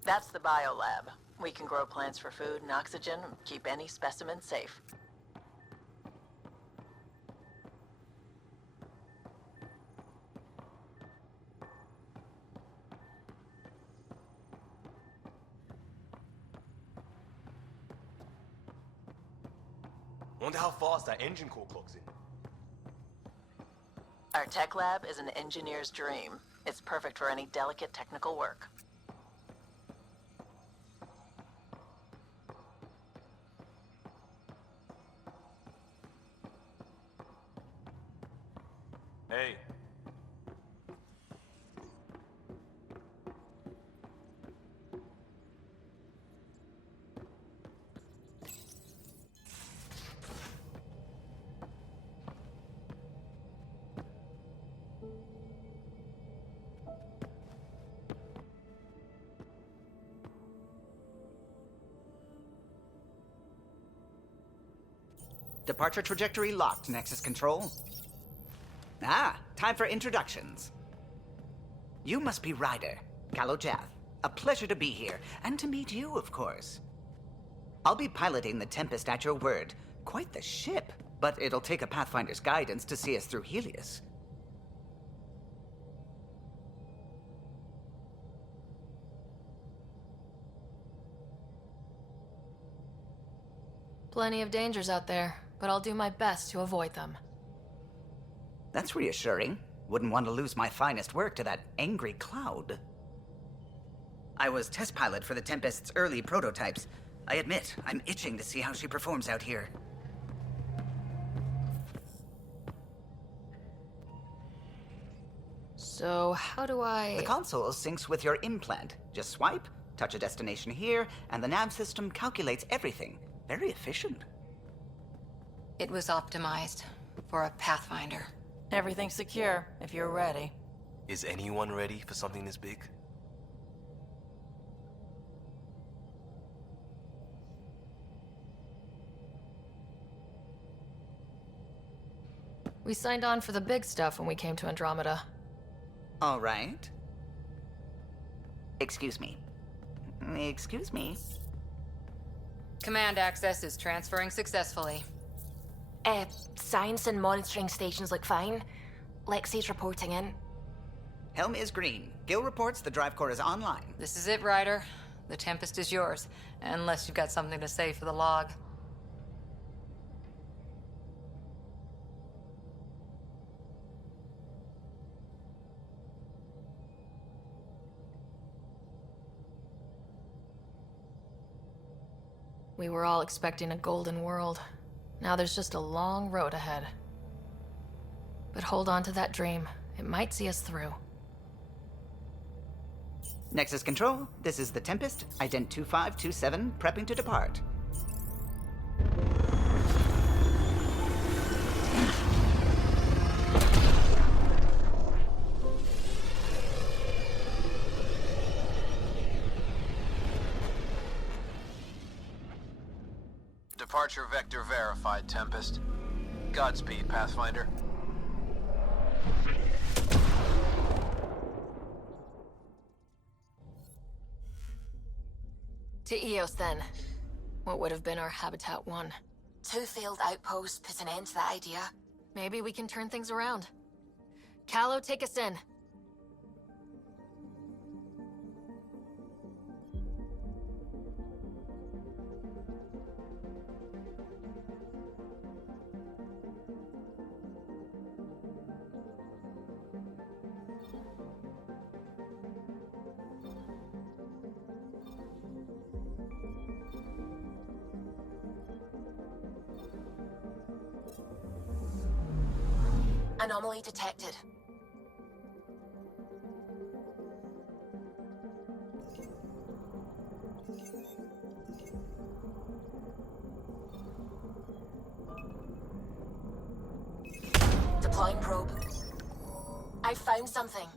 That's the biolab. We can grow plants for food and oxygen, and keep any specimen safe. Wonder how fast that engine core clocks in. Our tech lab is an engineer's dream. It's perfect for any delicate technical work. Hey. Departure trajectory locked, Nexus Control. Ah, time for introductions. You must be Ryder, Kalojath. A pleasure to be here, and to meet you, of course. I'll be piloting the Tempest at your word. Quite the ship, but it'll take a Pathfinder's guidance to see us through Helios. Plenty of dangers out there, but I'll do my best to avoid them. That's reassuring. Wouldn't want to lose my finest work to that angry cloud. I was test pilot for the Tempest's early prototypes. I admit, I'm itching to see how she performs out here. So, how do I... The console syncs with your implant. Just swipe, touch a destination here, and the nav system calculates everything. Very efficient. It was optimized for a Pathfinder. Everything's secure, if you're ready. Is anyone ready for something this big? We signed on for the big stuff when we came to Andromeda. All right. Excuse me. Excuse me. Command access is transferring successfully. Science and monitoring stations look fine. Lexi's reporting in. Helm is green. Gil reports the drive core is online. This is it, Ryder. The Tempest is yours, unless you've got something to say for the log. We were all expecting a golden world. Now there's just a long road ahead. But hold on to that dream. It might see us through. Nexus Control, this is the Tempest, ident 2527, prepping to depart. Departure vector verified, Tempest. Godspeed, Pathfinder. To Eos, then. What would have been our Habitat 1? 2 failed outposts put an end to that idea. Maybe we can turn things around. Calo, take us in. Anomaly detected. Deploying probe. I found something.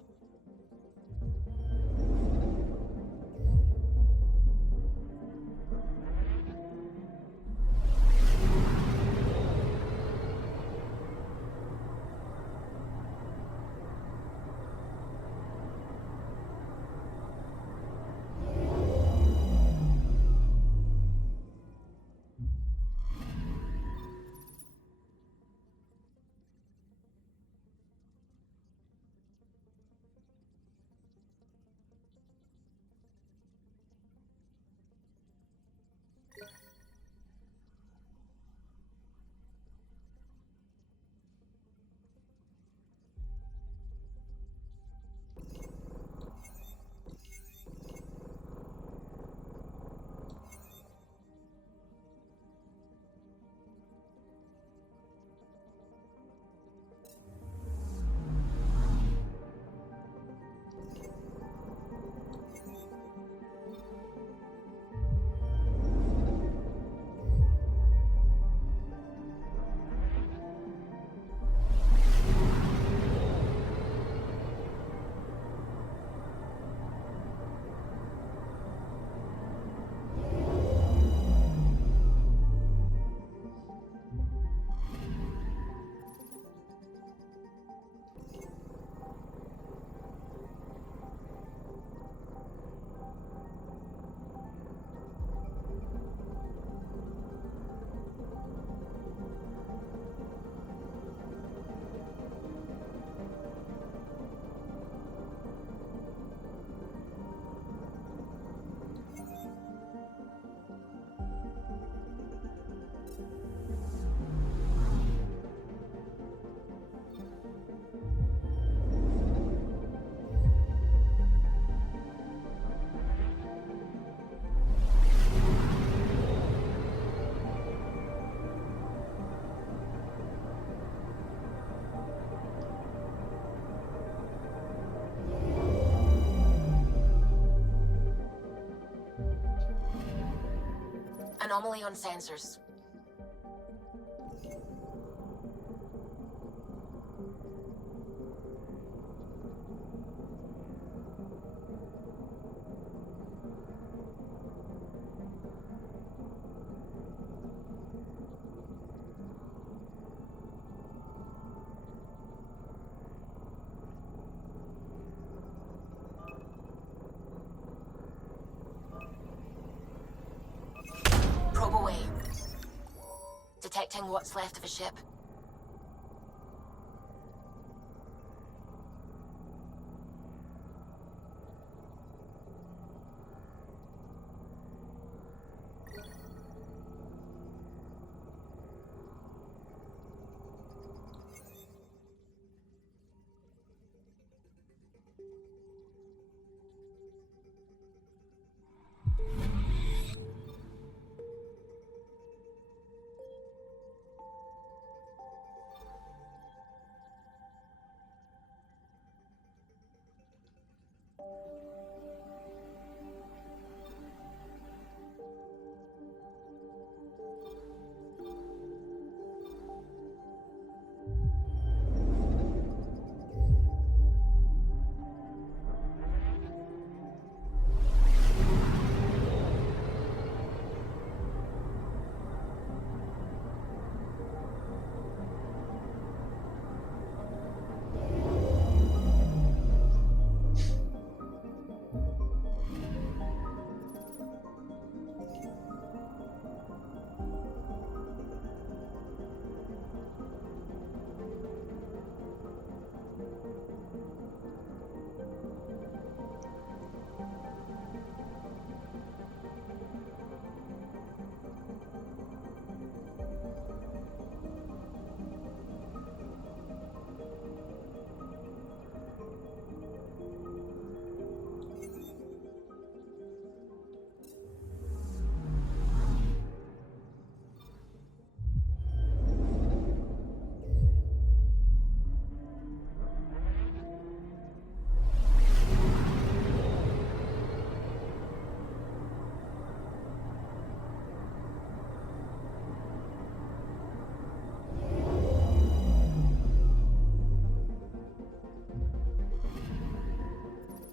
Anomaly on sensors. Probe away. Detecting what's left of a ship.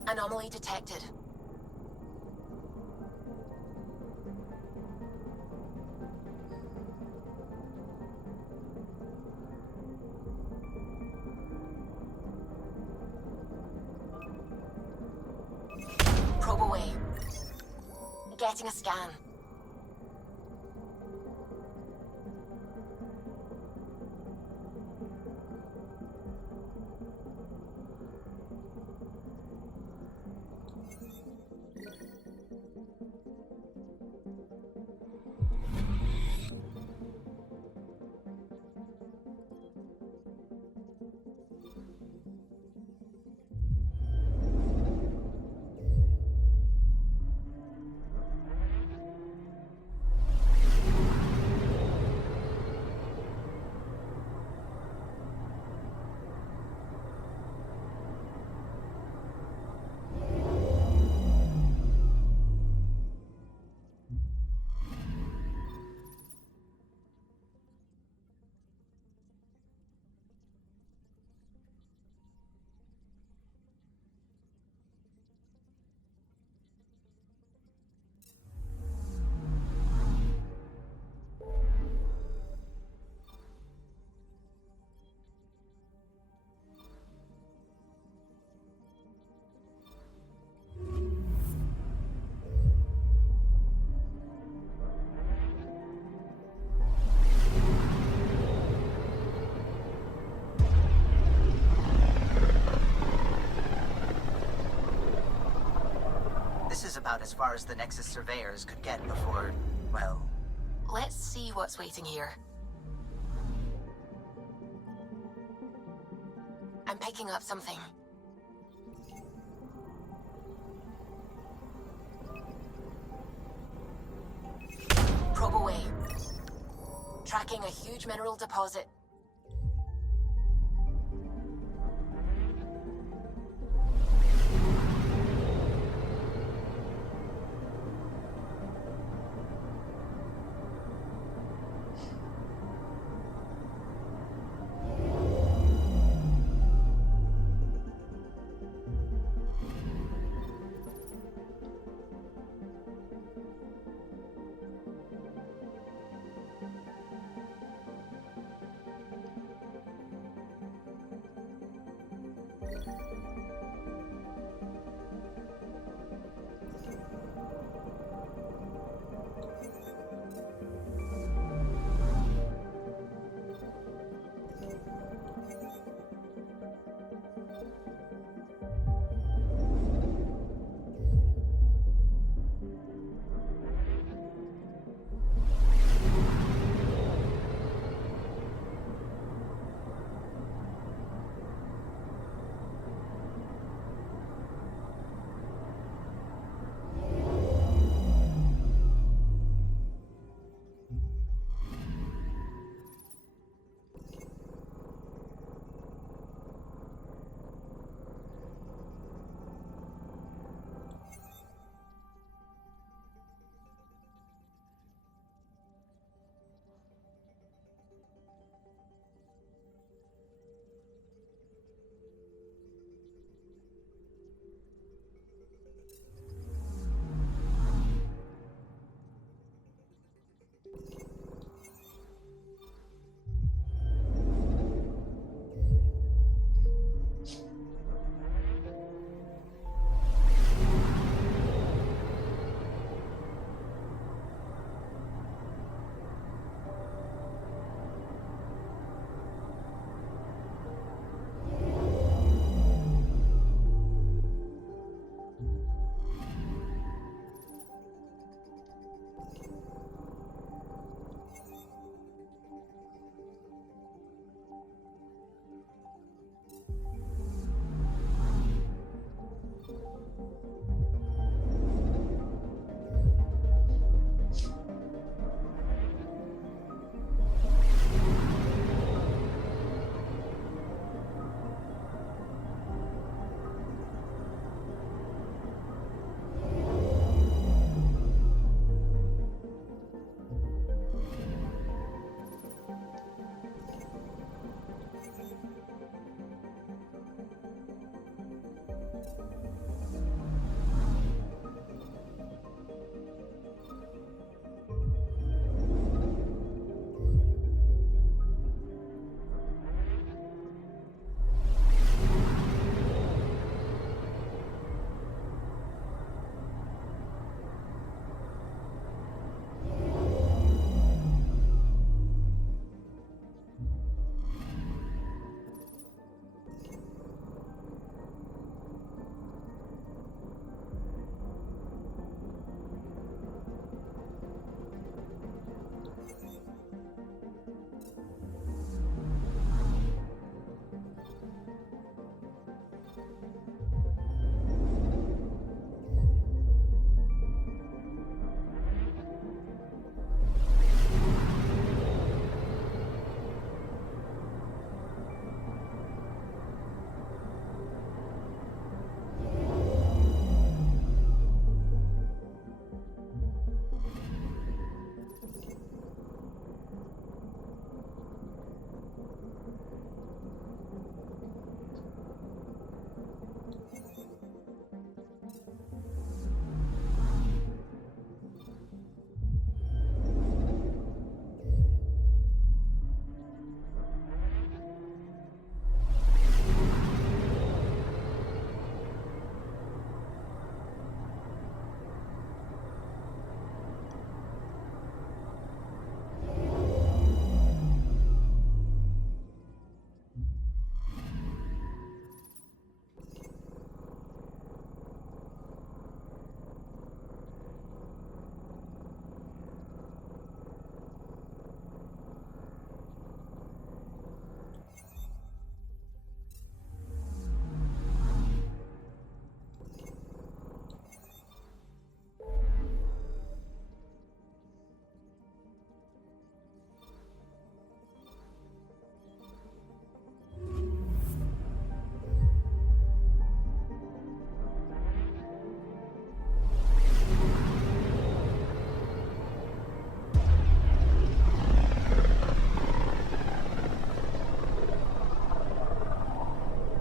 Anomaly detected. Probe away. Getting a scan. This is about as far as the Nexus surveyors could get before, well... Let's see what's waiting here. I'm picking up something. Probe away. Tracking a huge mineral deposit.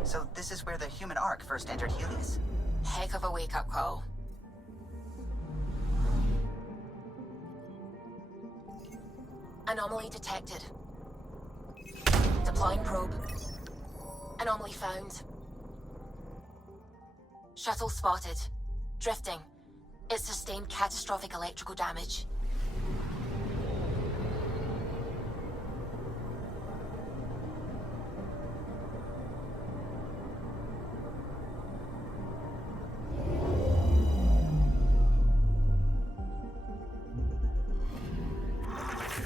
So this is where the human ark first entered Helios? Heck of a wake-up call. Anomaly detected. Deploying probe. Anomaly found. Shuttle spotted. Drifting. It sustained catastrophic electrical damage.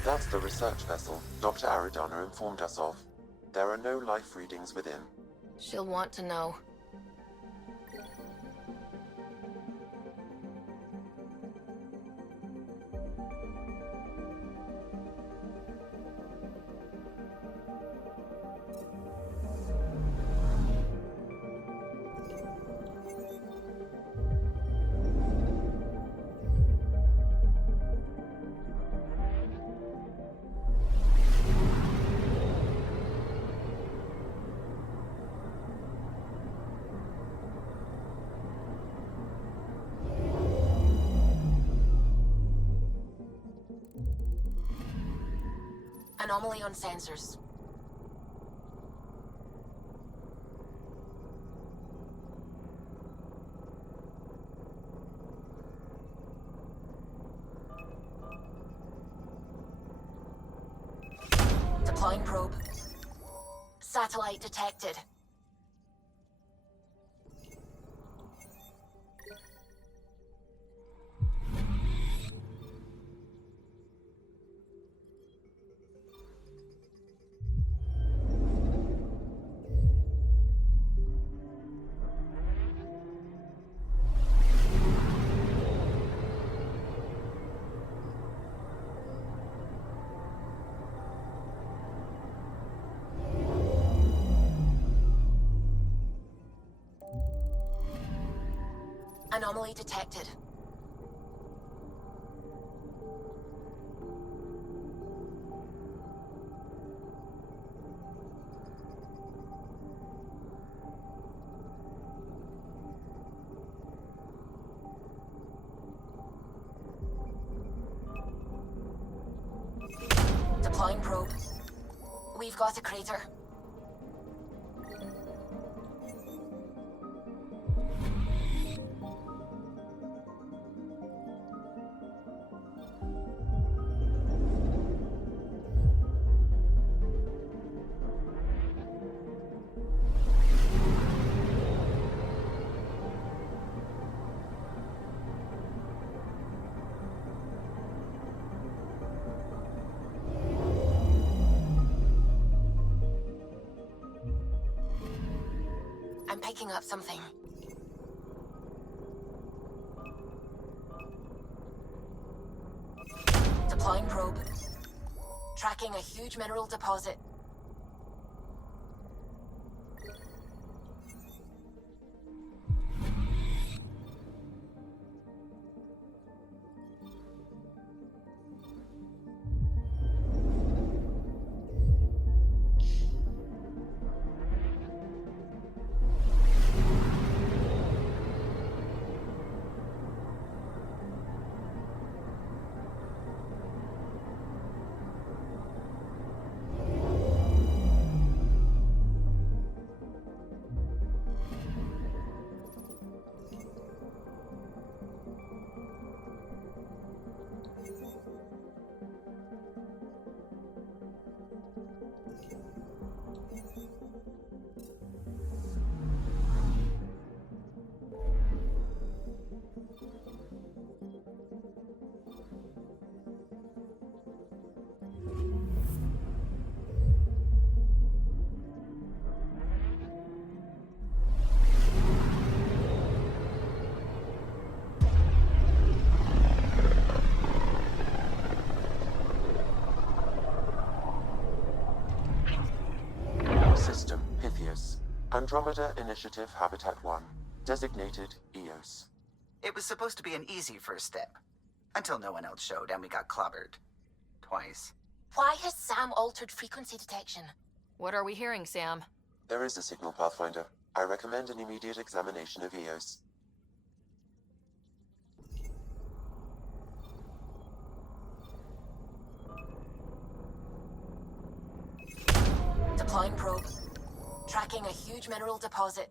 That's the research vessel Dr. Aridana informed us of. There are no life readings within. She'll want to know. Anomaly on sensors. Deploying probe. Satellite detected. Anomaly detected. Deploying probe. We've got a crater. I'm picking up something. Deploying probe. Tracking a huge mineral deposit. System Pythias. Andromeda Initiative Habitat 1. Designated EOS. It was supposed to be an easy first step. Until no one else showed and we got clobbered. Twice. Why has Sam altered frequency detection? What are we hearing, Sam? There is a signal, Pathfinder. I recommend an immediate examination of EOS. Deploying probe. Tracking a huge mineral deposit.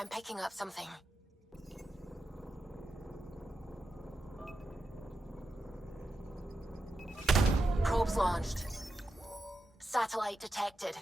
I'm picking up something. Probes launched. Satellite detected.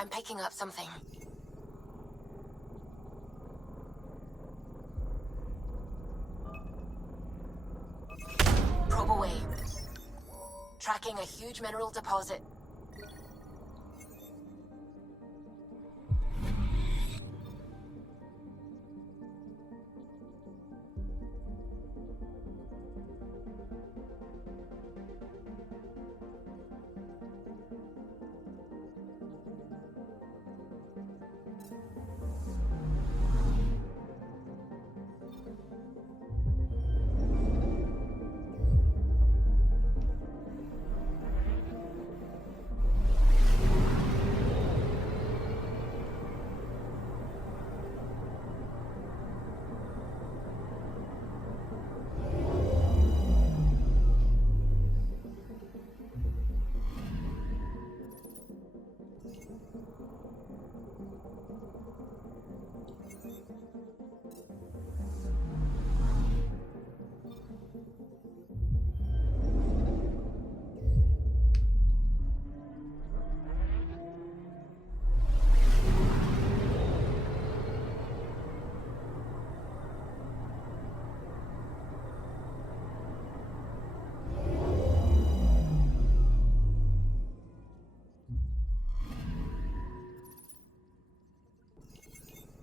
I'm picking up something. Probe away. Tracking a huge mineral deposit.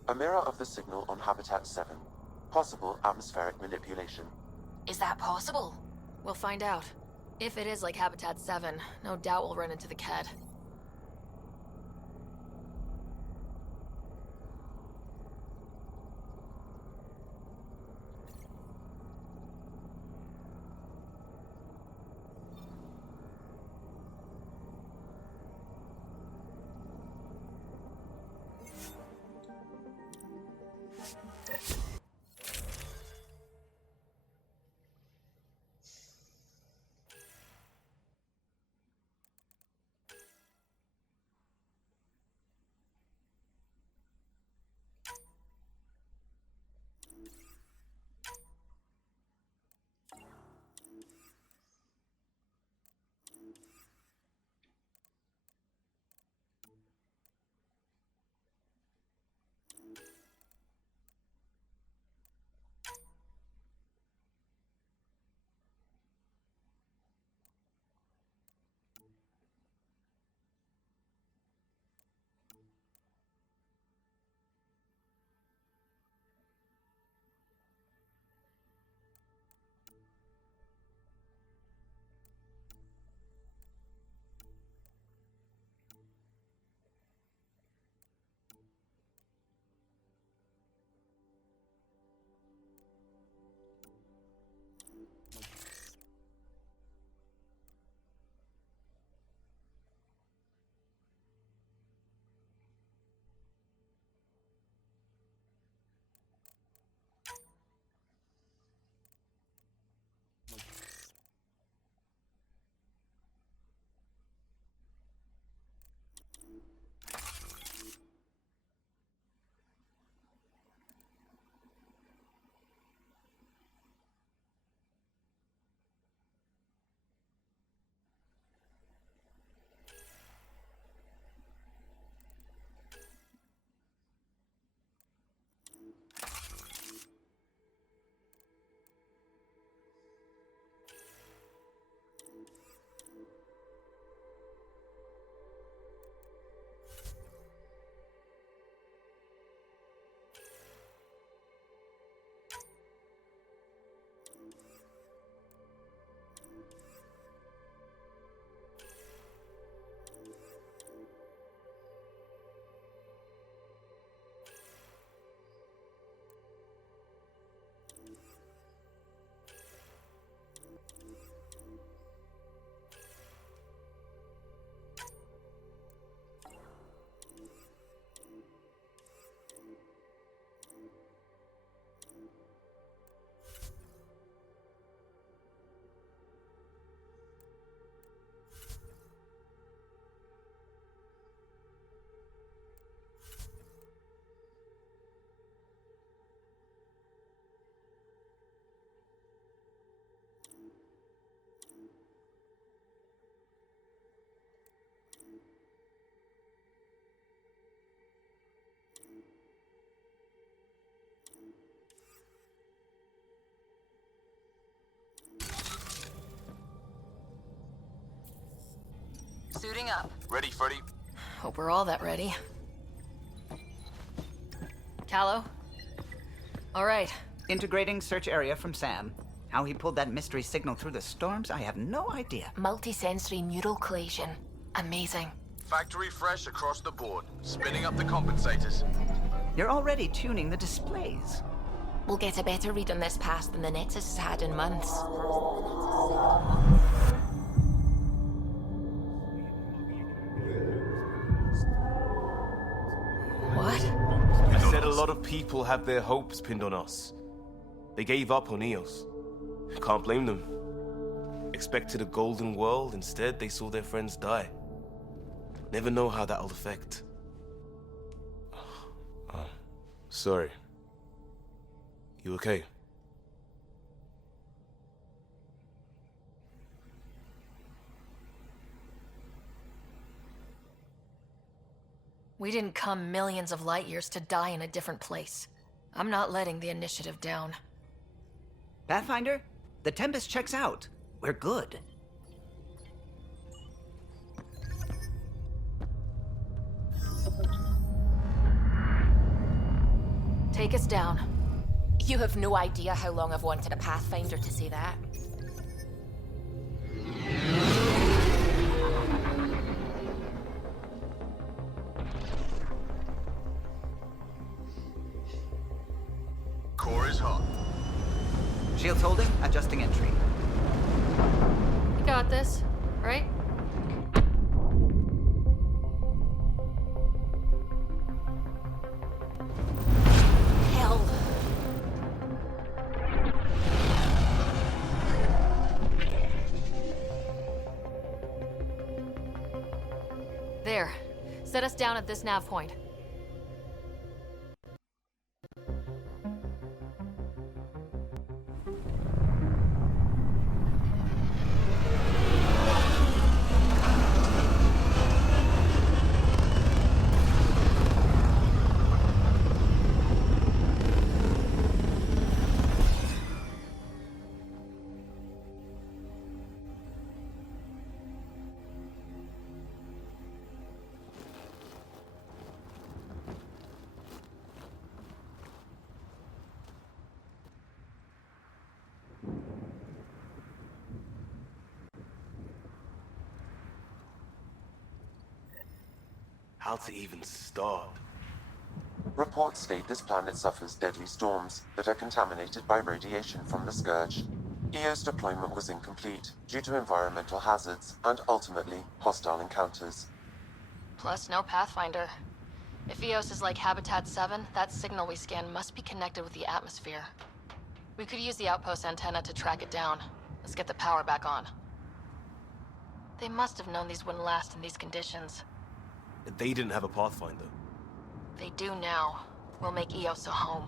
A mirror of the signal on Habitat 7. Possible atmospheric manipulation. Is that possible? We'll find out. If it is like Habitat 7, no doubt we'll run into the CAD. Suiting up. Ready, Freddy? Hope we're all that ready. Callow? All right. Integrating search area from Sam. How he pulled that mystery signal through the storms, I have no idea. Multisensory neural collision. Amazing. Factory fresh across the board. Spinning up the compensators. You're already tuning the displays. We'll get a better read on this pass than the Nexus has had in months. What? I said a lot of people have their hopes pinned on us. They gave up on EOS. Can't blame them. Expected a golden world, instead they saw their friends die. Never know how that'll affect. Sorry. You okay? We didn't come millions of light years to die in a different place. I'm not letting the initiative down. Pathfinder, the Tempest checks out. We're good. Take us down. You have no idea how long I've wanted a Pathfinder to say that. Core is hot. Shields holding, adjusting entry. You got this, right? Hell. There. Set us down at this nav point. How to even start? Reports state this planet suffers deadly storms that are contaminated by radiation from the Scourge. EO's deployment was incomplete due to environmental hazards and ultimately hostile encounters. Plus, no Pathfinder. If EOS is like Habitat 7, that signal we scan must be connected with the atmosphere. We could use the outpost antenna to track it down. Let's get the power back on. They must have known these wouldn't last in these conditions. They didn't have a Pathfinder. They do now. We'll make EOS a home.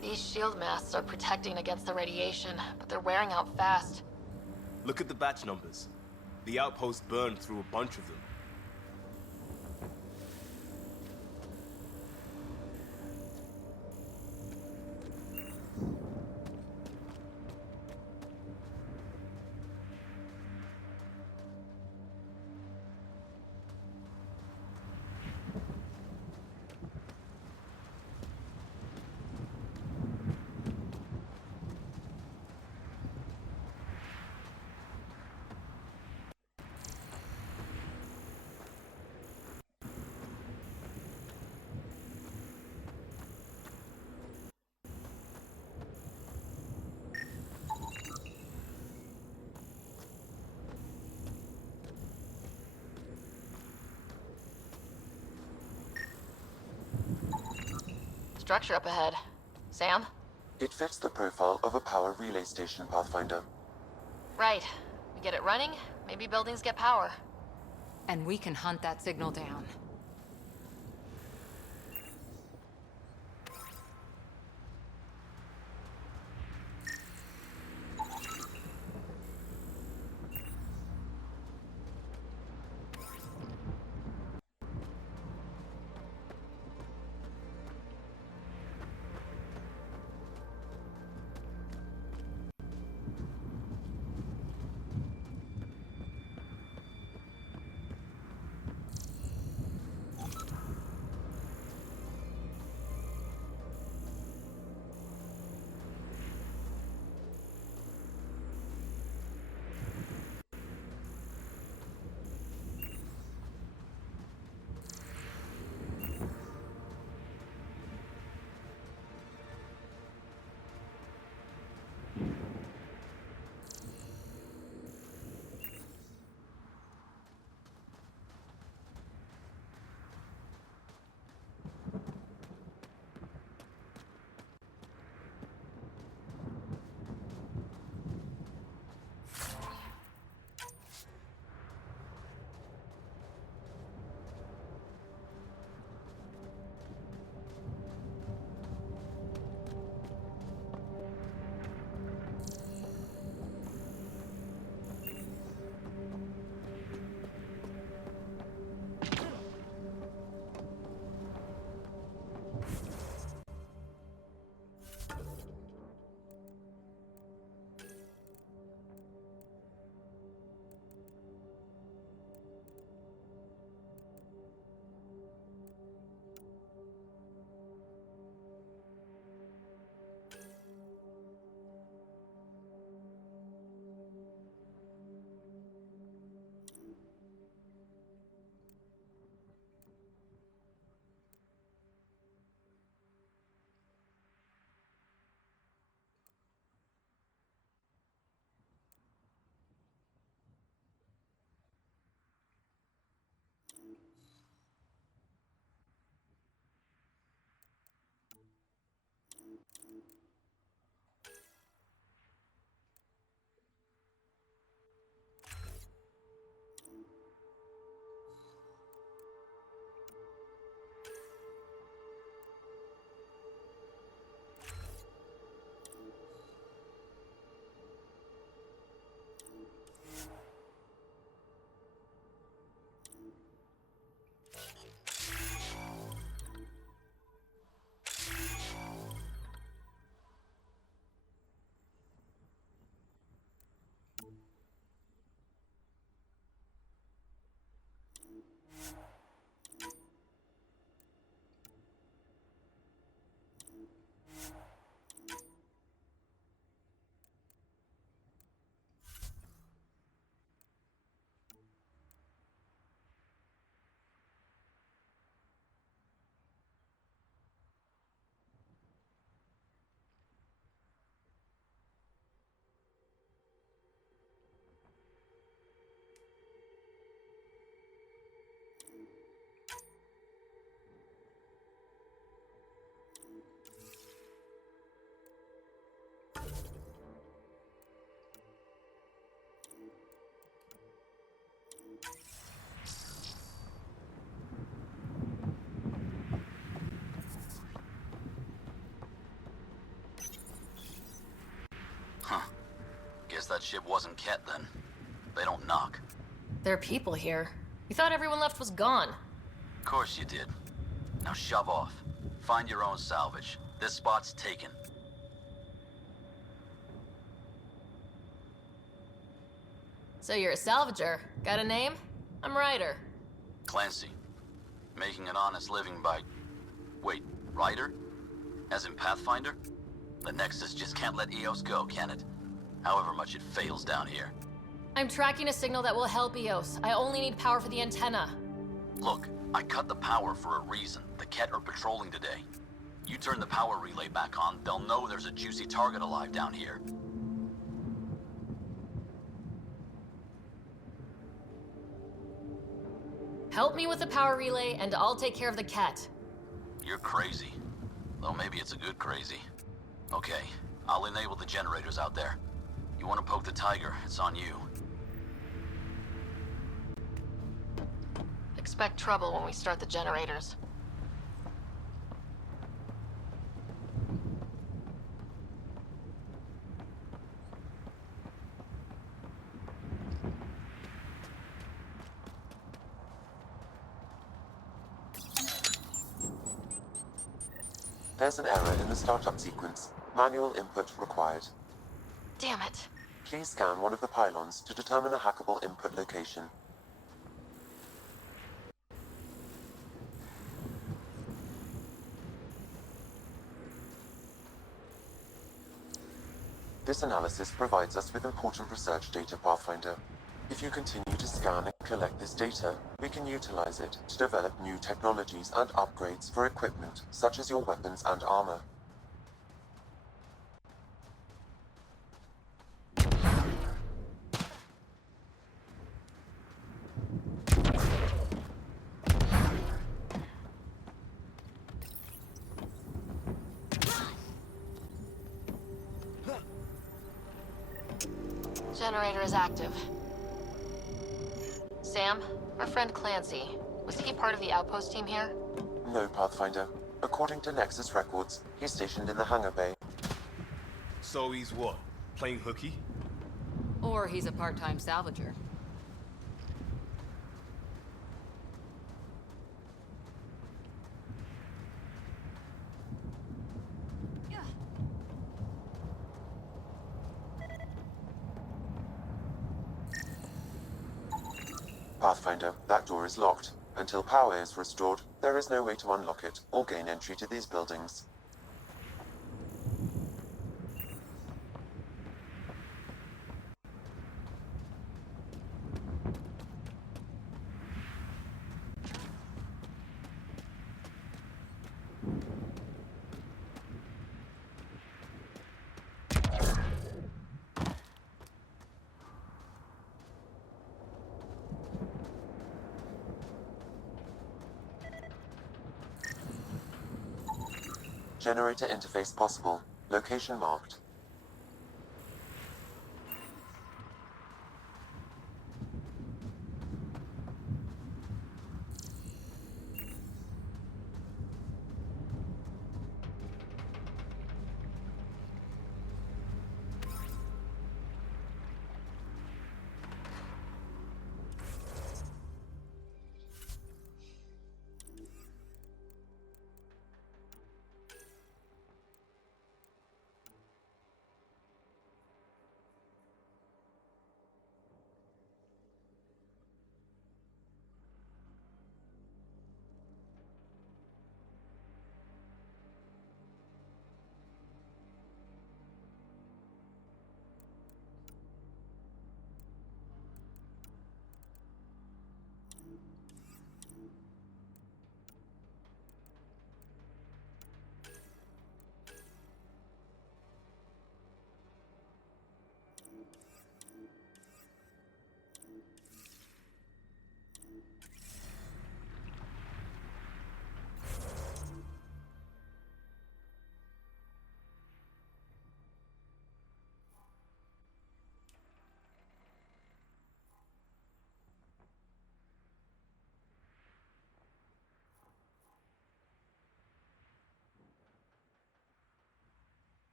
These shield masts are protecting against the radiation, but they're wearing out fast. Look at the batch numbers. The outpost burned through a bunch of them. Structure up ahead. Sam? It fits the profile of a power relay station, Pathfinder. Right. We get it running, maybe buildings get power. And we can hunt that signal down. guess that ship wasn't Ket then. They don't knock. There are people here. You thought everyone left was gone. Of course you did. Now shove off. Find your own salvage. This spot's taken. So you're a salvager. Got a name? I'm Ryder. Clancy. Making an honest living by... Wait, Ryder? As in Pathfinder? The Nexus just can't let EOS go, can it? However much it fails down here. I'm tracking a signal that will help EOS. I only need power for the antenna. Look, I cut the power for a reason. The Ket are patrolling today. You turn the power relay back on, they'll know there's a juicy target alive down here. Help me with the power relay, and I'll take care of the Ket. You're crazy. Though maybe it's a good crazy. Okay, I'll enable the generators out there. You want to poke the tiger, it's on you. Expect trouble when we start the generators. There's an error in the startup sequence. Manual input required. Damn it. Please scan one of the pylons to determine a hackable input location. This analysis provides us with important research data, Pathfinder. If you continue to scan and collect this data, we can utilize it to develop new technologies and upgrades for equipment, such as your weapons and armor. Generator is active. Sam, our friend Clancy, was he part of the outpost team here? No, Pathfinder. According to Nexus records, he's stationed in the hangar bay. So he's what? Playing hooky? Or he's a part-time salvager. Pathfinder, that door is locked. Until power is restored, there is no way to unlock it or gain entry to these buildings. Generator interface possible. Location marked.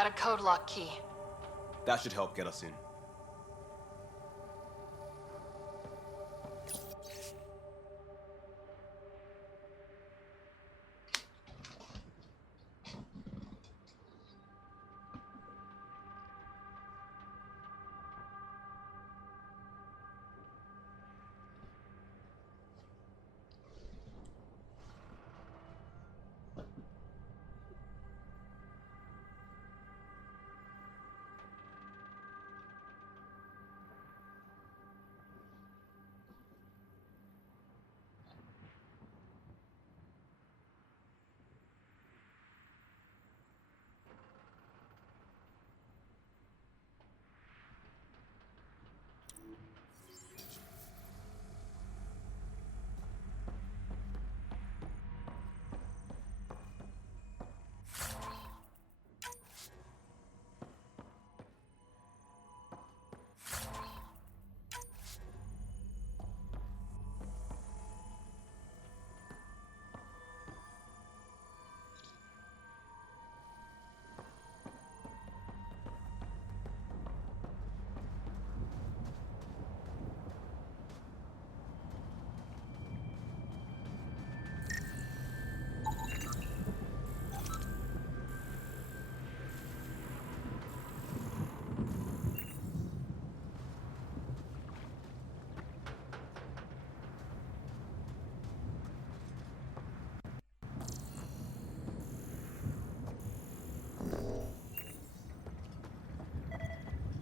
Got a code lock key. That should help get us in.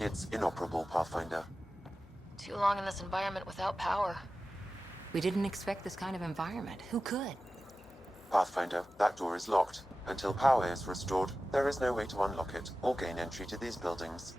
It's inoperable, Pathfinder. Too long in this environment without power. We didn't expect this kind of environment. Who could? Pathfinder, that door is locked. Until power is restored, there is no way to unlock it or gain entry to these buildings.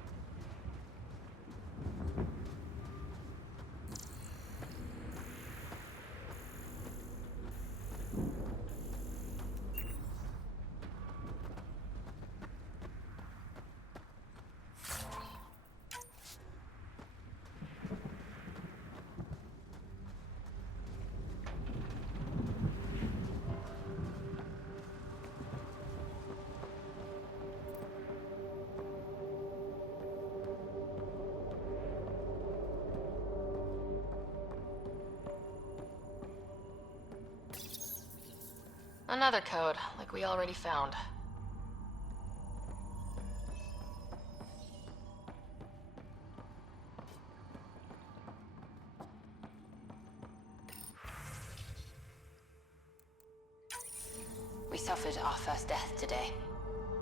Another code, like we already found. We suffered our first death today.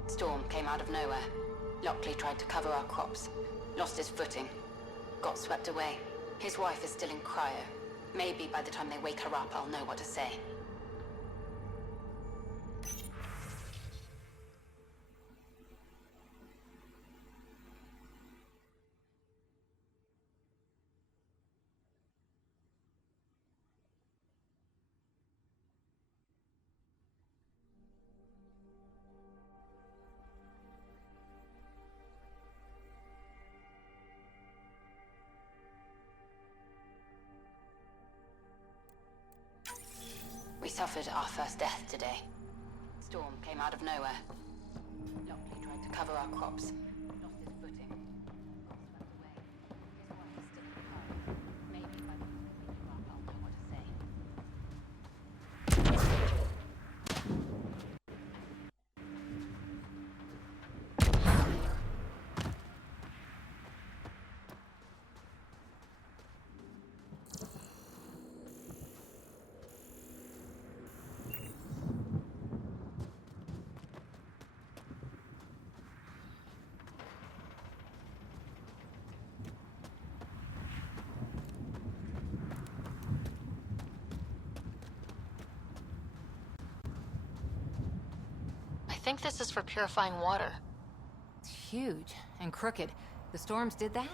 Storm came out of nowhere. Lockley tried to cover our crops. Lost his footing. Got swept away. His wife is still in cryo. Maybe by the time they wake her up, I'll know what to say. We suffered our first death today. Storm came out of nowhere. Lockley tried to cover our crops. Lost his footing. Got swept away. His wife is still in cryo. Maybe by the time they wake her up, I'll know what to say. I think this is for purifying water. It's huge and crooked. The storms did that?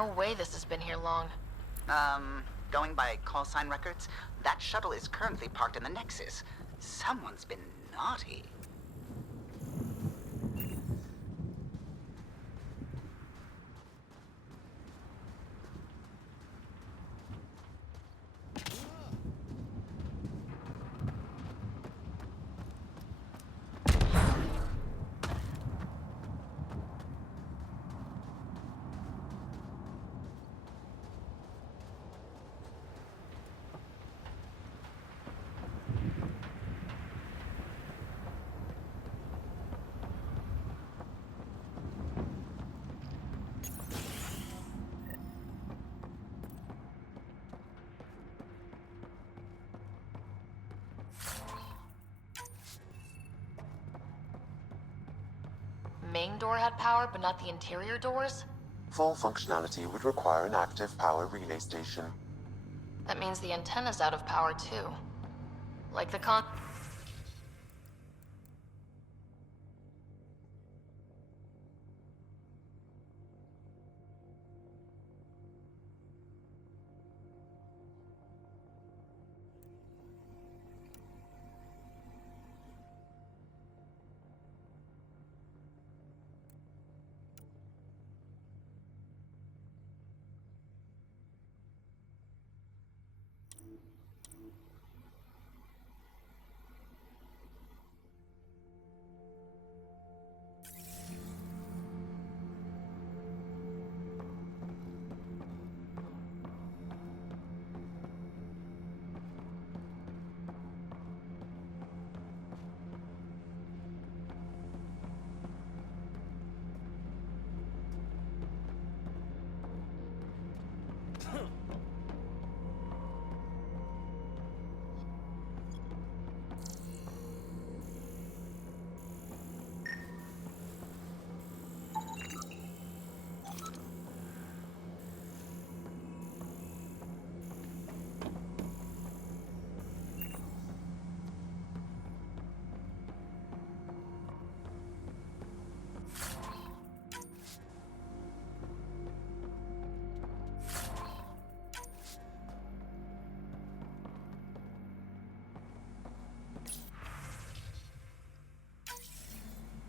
No way this has been here long. Going by call sign records, that shuttle is currently parked in the Nexus. Someone's been naughty. Main door had power, but not the interior doors? Full functionality would require an active power relay station. That means the antenna's out of power too. Like the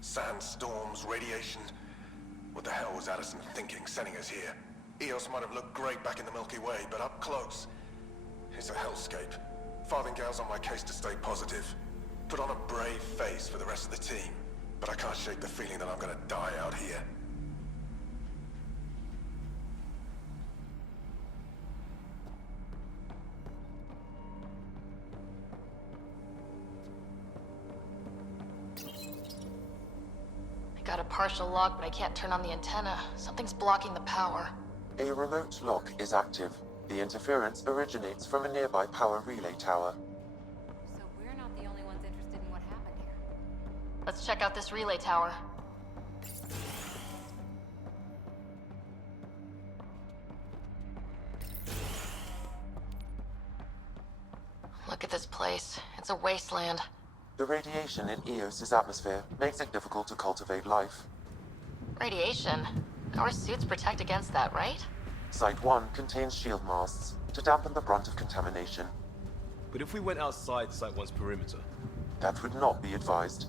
Sandstorms, radiation. What the hell was Addison thinking, sending us here? Eos might have looked great back in the Milky Way, but up close, it's a hellscape. Farthingale's on my case to stay positive. Put on a brave face for the rest of the team, but I can't shake the feeling that I'm gonna die out here. got a partial lock, but I can't turn on the antenna. Something's blocking the power. A remote lock is active. The interference originates from a nearby power relay tower. So we're not the only ones interested in what happened here. Let's check out this relay tower. Look at this place. It's a wasteland. The radiation in Eos's atmosphere makes it difficult to cultivate life. Radiation? Our suits protect against that, right? Site 1 contains shield masts to dampen the brunt of contamination. But if we went outside Site 1's perimeter? That would not be advised.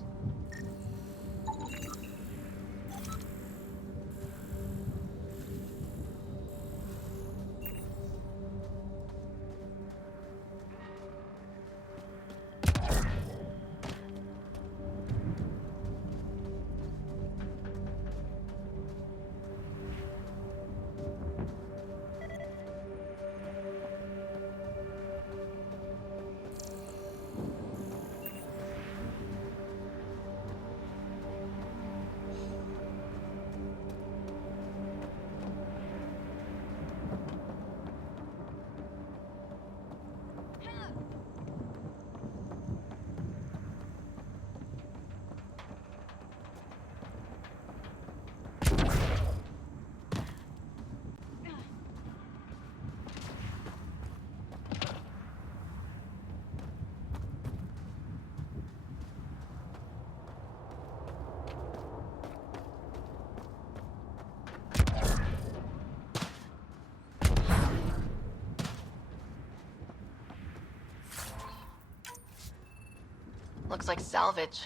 like salvage.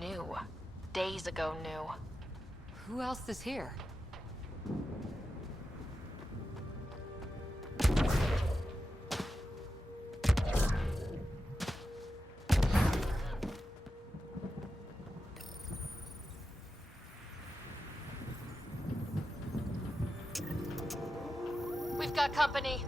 New. Days ago new. Who else is here? We've got company.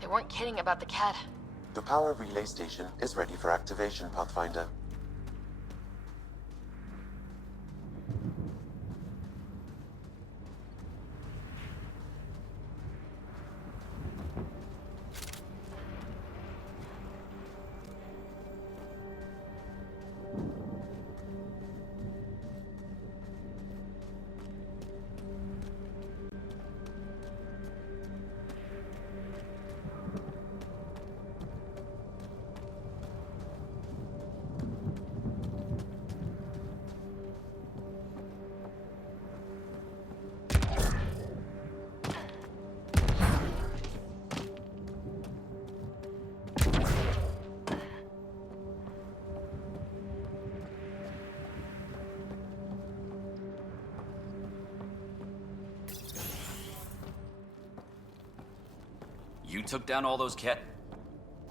They weren't kidding about the cat. The power relay station is ready for activation, Pathfinder. You took down all those cat...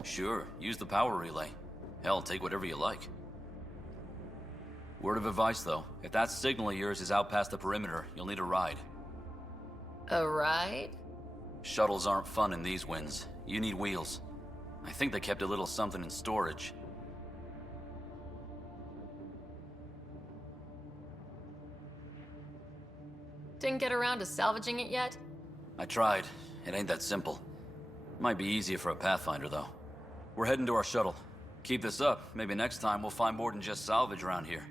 Sure, use the power relay. Hell, take whatever you like. Word of advice, though. If that signal of yours is out past the perimeter, you'll need a ride. A ride? Shuttles aren't fun in these winds. You need wheels. I think they kept a little something in storage. Didn't get around to salvaging it yet? I tried. It ain't that simple. Might be easier for a Pathfinder, though. We're heading to our shuttle. Keep this up. Maybe next time we'll find more than just salvage around here.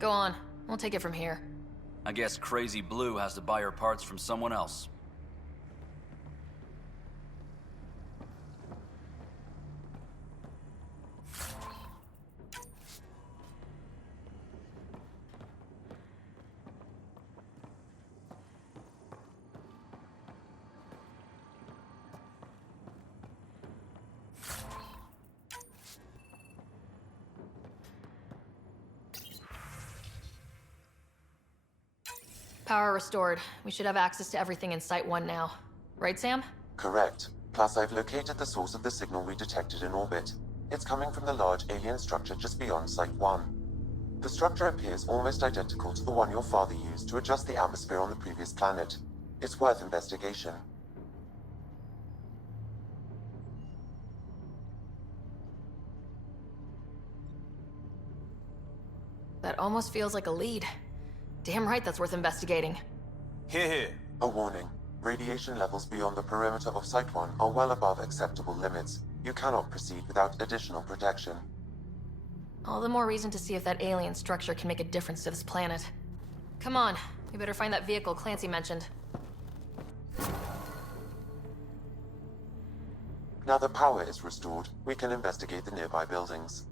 Go on. We'll take it from here. I guess Crazy Blue has to buy her parts from someone else. Power restored. We should have access to everything in Site 1 now. Right, Sam? Correct. Plus, I've located the source of the signal we detected in orbit. It's coming from the large alien structure just beyond Site 1. The structure appears almost identical to the one your father used to adjust the atmosphere on the previous planet. It's worth investigation. That almost feels like a lead. Damn right that's worth investigating. Here. A warning. Radiation levels beyond the perimeter of Site 1 are well above acceptable limits. You cannot proceed without additional protection. All the more reason to see if that alien structure can make a difference to this planet. Come on, we better find that vehicle Clancy mentioned. Now that power is restored, we can investigate the nearby buildings.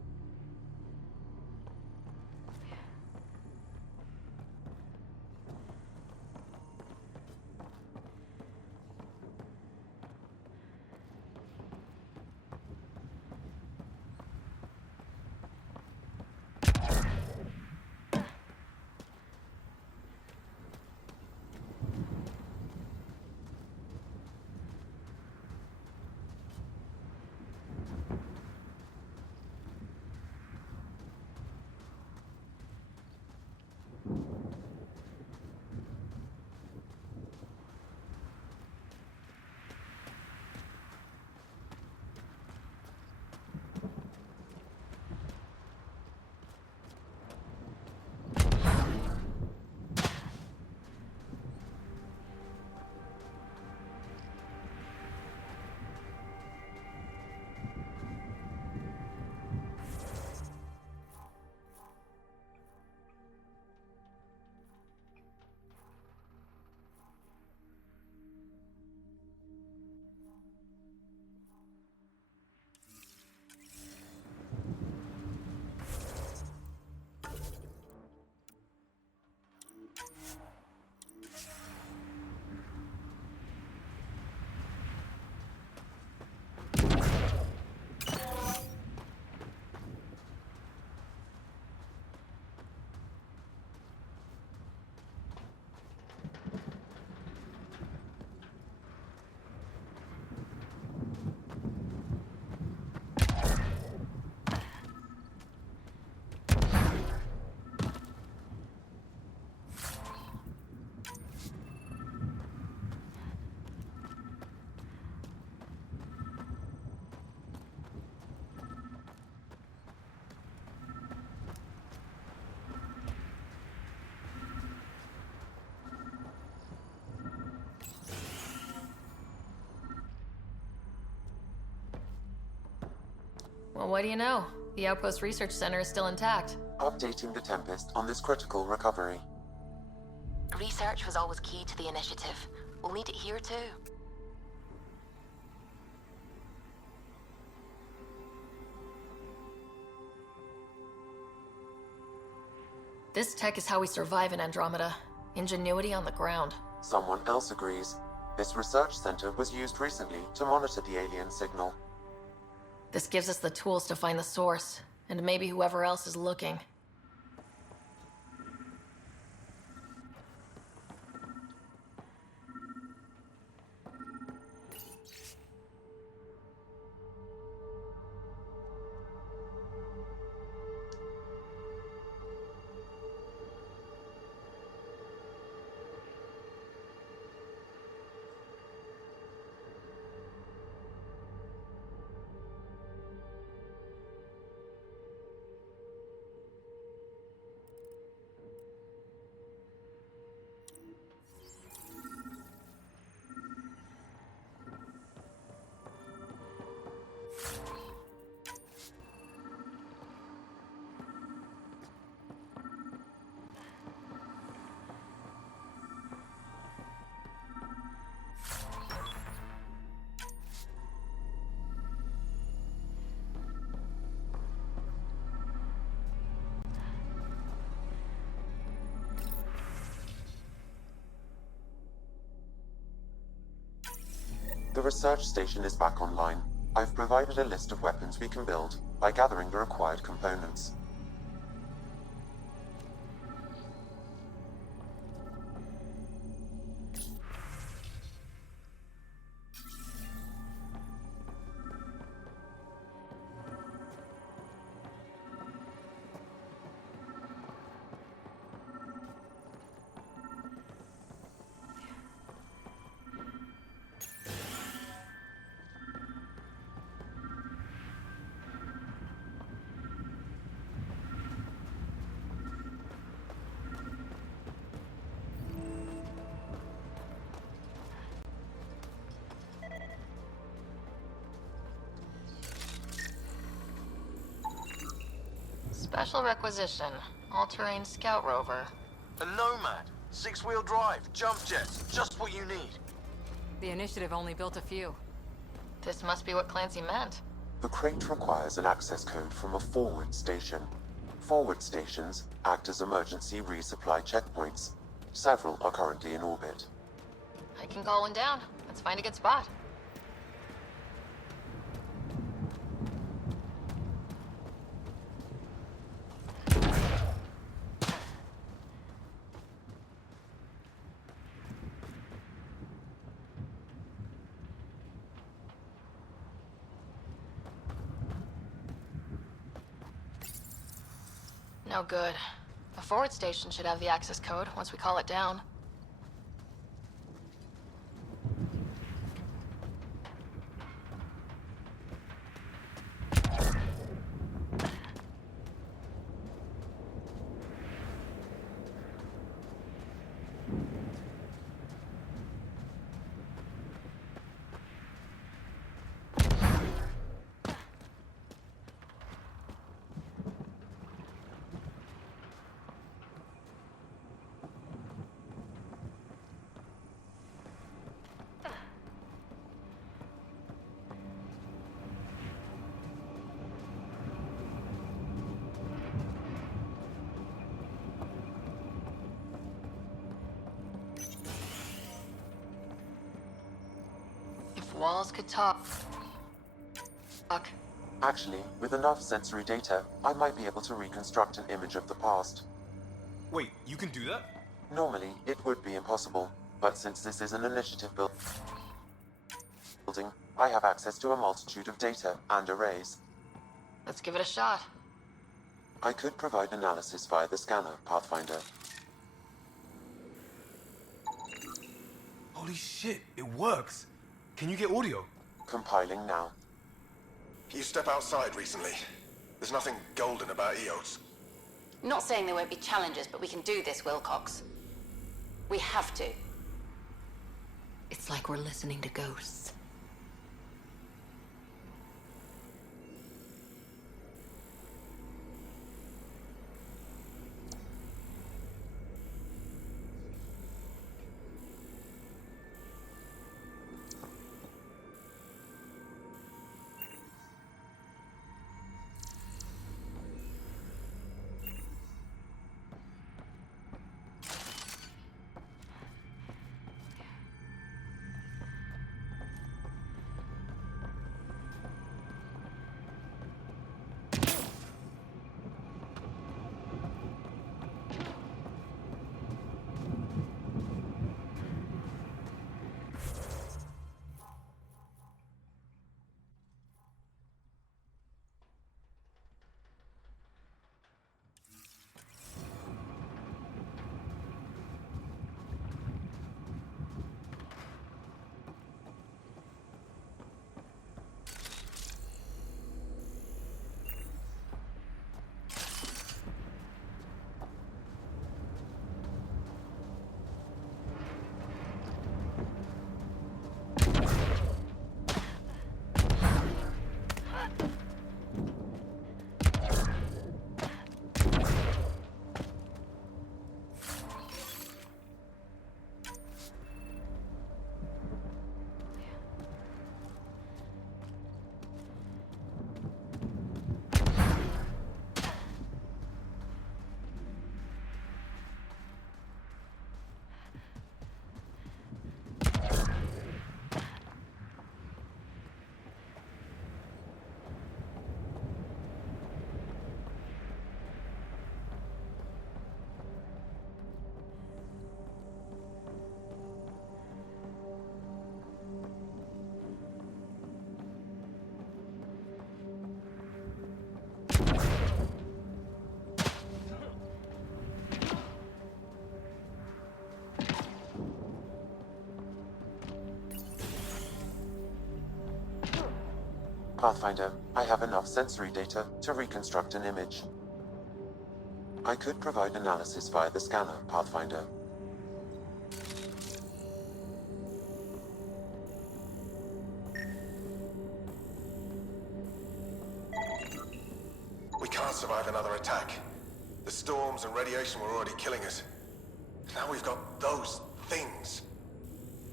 Well, what do you know? The Outpost Research Center is still intact. Updating the Tempest on this critical recovery. Research was always key to the initiative. We'll need it here too. This tech is how we survive in Andromeda. Ingenuity on the ground. Someone else agrees. This research center was used recently to monitor the alien signal. This gives us the tools to find the source, and maybe whoever else is looking. The research station is back online. I've provided a list of weapons we can build by gathering the required components. Special requisition. All-terrain scout rover. A Nomad. 6-wheel drive. Jump jets. Just what you need. The Initiative only built a few. This must be what Clancy meant. The crate requires an access code from a forward station. Forward stations act as emergency resupply checkpoints. Several are currently in orbit. I can call one down. Let's find a good spot. No good. A forward station should have the access code once we call it down. Walls could talk. Actually, with enough sensory data, I might be able to reconstruct an image of the past. Wait, you can do that? Normally, it would be impossible, but since this is an initiative building, I have access to a multitude of data and arrays. Let's give it a shot. I could provide analysis via the scanner, Pathfinder. Holy shit, it works! Can you get audio? Compiling now. You step outside recently. There's nothing golden about EOS. Not saying there won't be challenges, but we can do this, Wilcox. We have to. It's like we're listening to ghosts. Pathfinder, I have enough sensory data to reconstruct an image. I could provide analysis via the scanner, Pathfinder. We can't survive another attack. The storms and radiation were already killing us. Now we've got those things.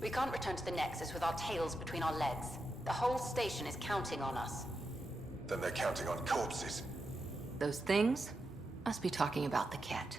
We can't return to the Nexus with our tails between our legs. The whole station is counting on us. Then they're counting on corpses. Those things must be talking about the cat.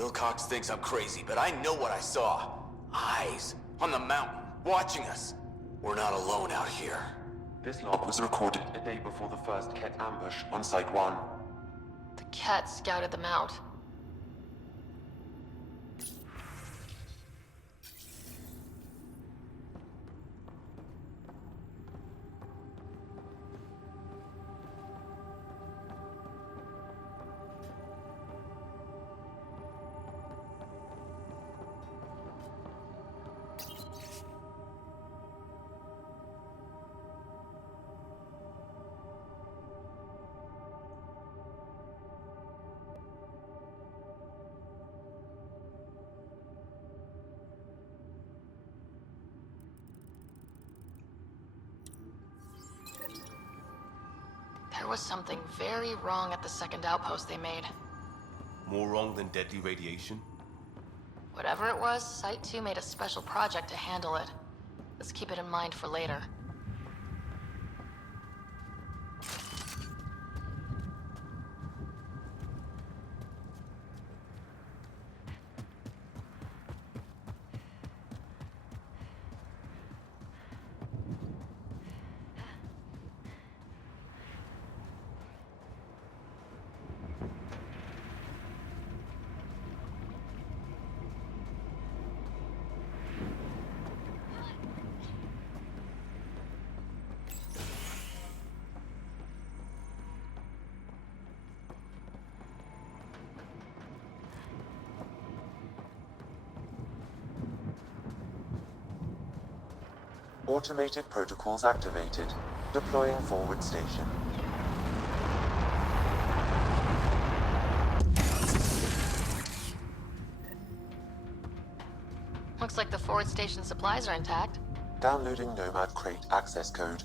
Wilcox thinks I'm crazy, but I know what I saw. Eyes on the mountain, watching us. We're not alone out here. This log was recorded a day before the first Ket ambush on Site 1. The cat scouted them out. There was something very wrong at the second outpost they made. More wrong than deadly radiation? Whatever it was, Site 2 made a special project to handle it. Let's keep it in mind for later. Automated protocols activated. Deploying forward station. Looks like the forward station supplies are intact. Downloading Nomad Crate access code.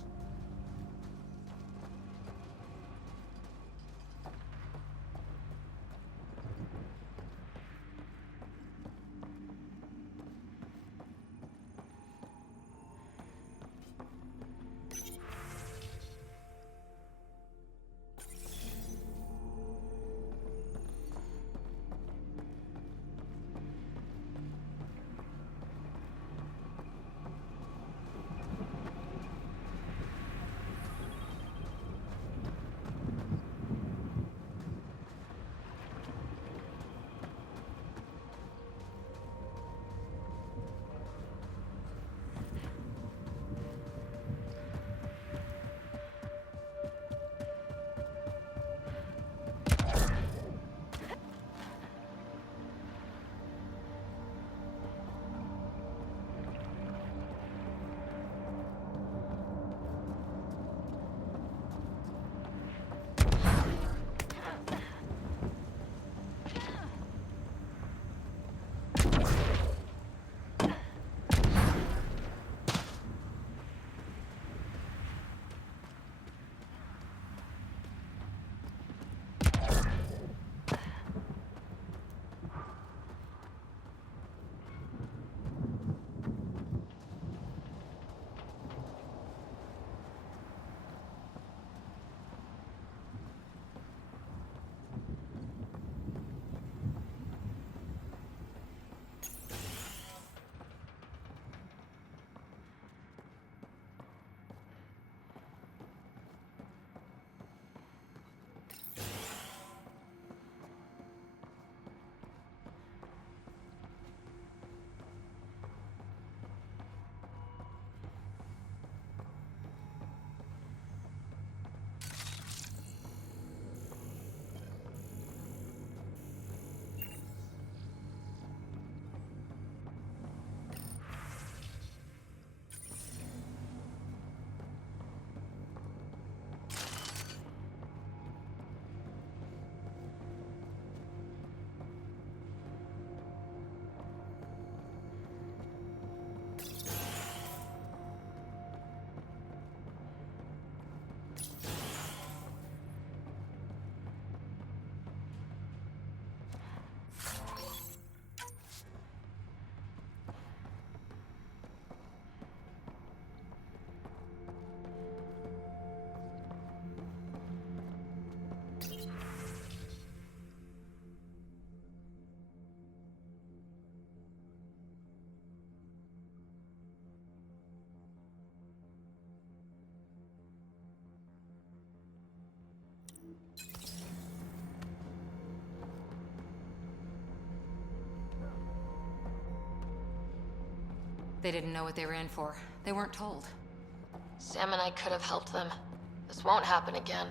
They didn't know what they were in for. They weren't told. Sam and I could have helped them. This won't happen again.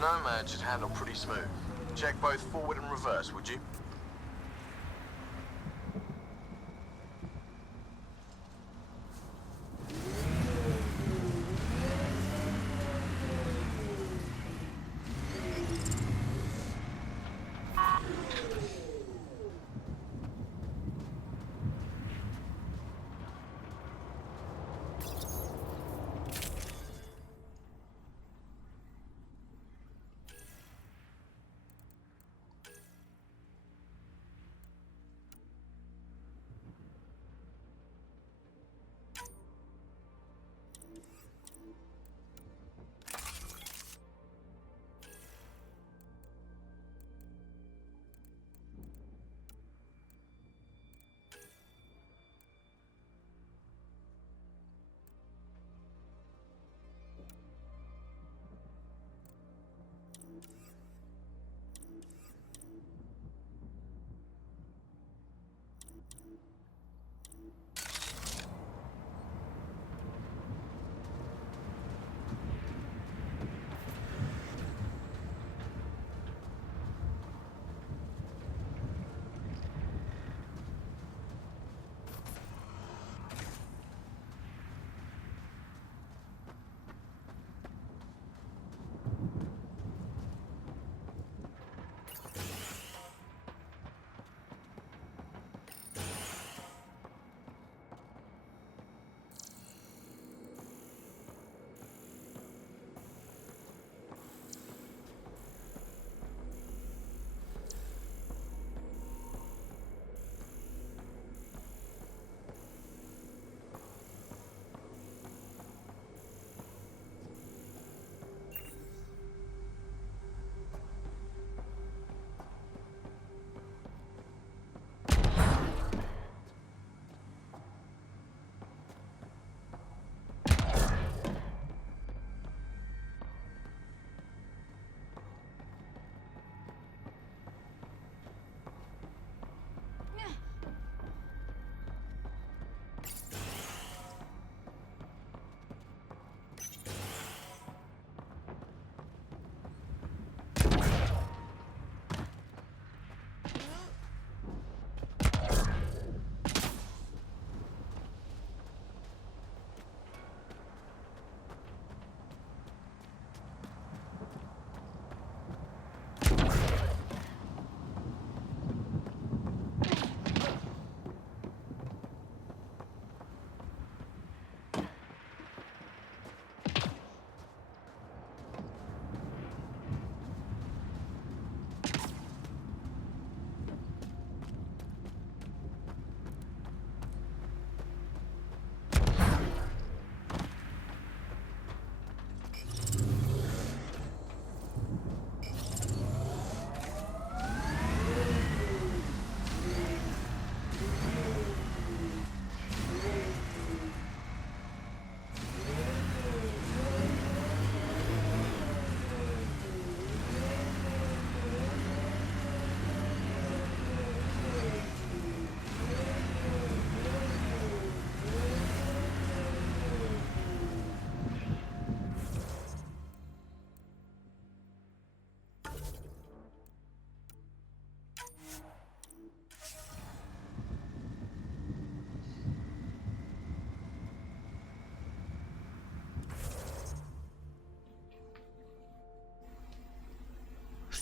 Nomad should handle pretty smooth. Check both forward and reverse, would you?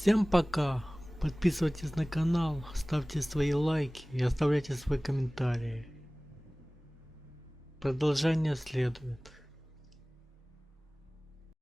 Всем пока! Подписывайтесь на канал, ставьте свои лайки и оставляйте свои комментарии. Продолжение следует.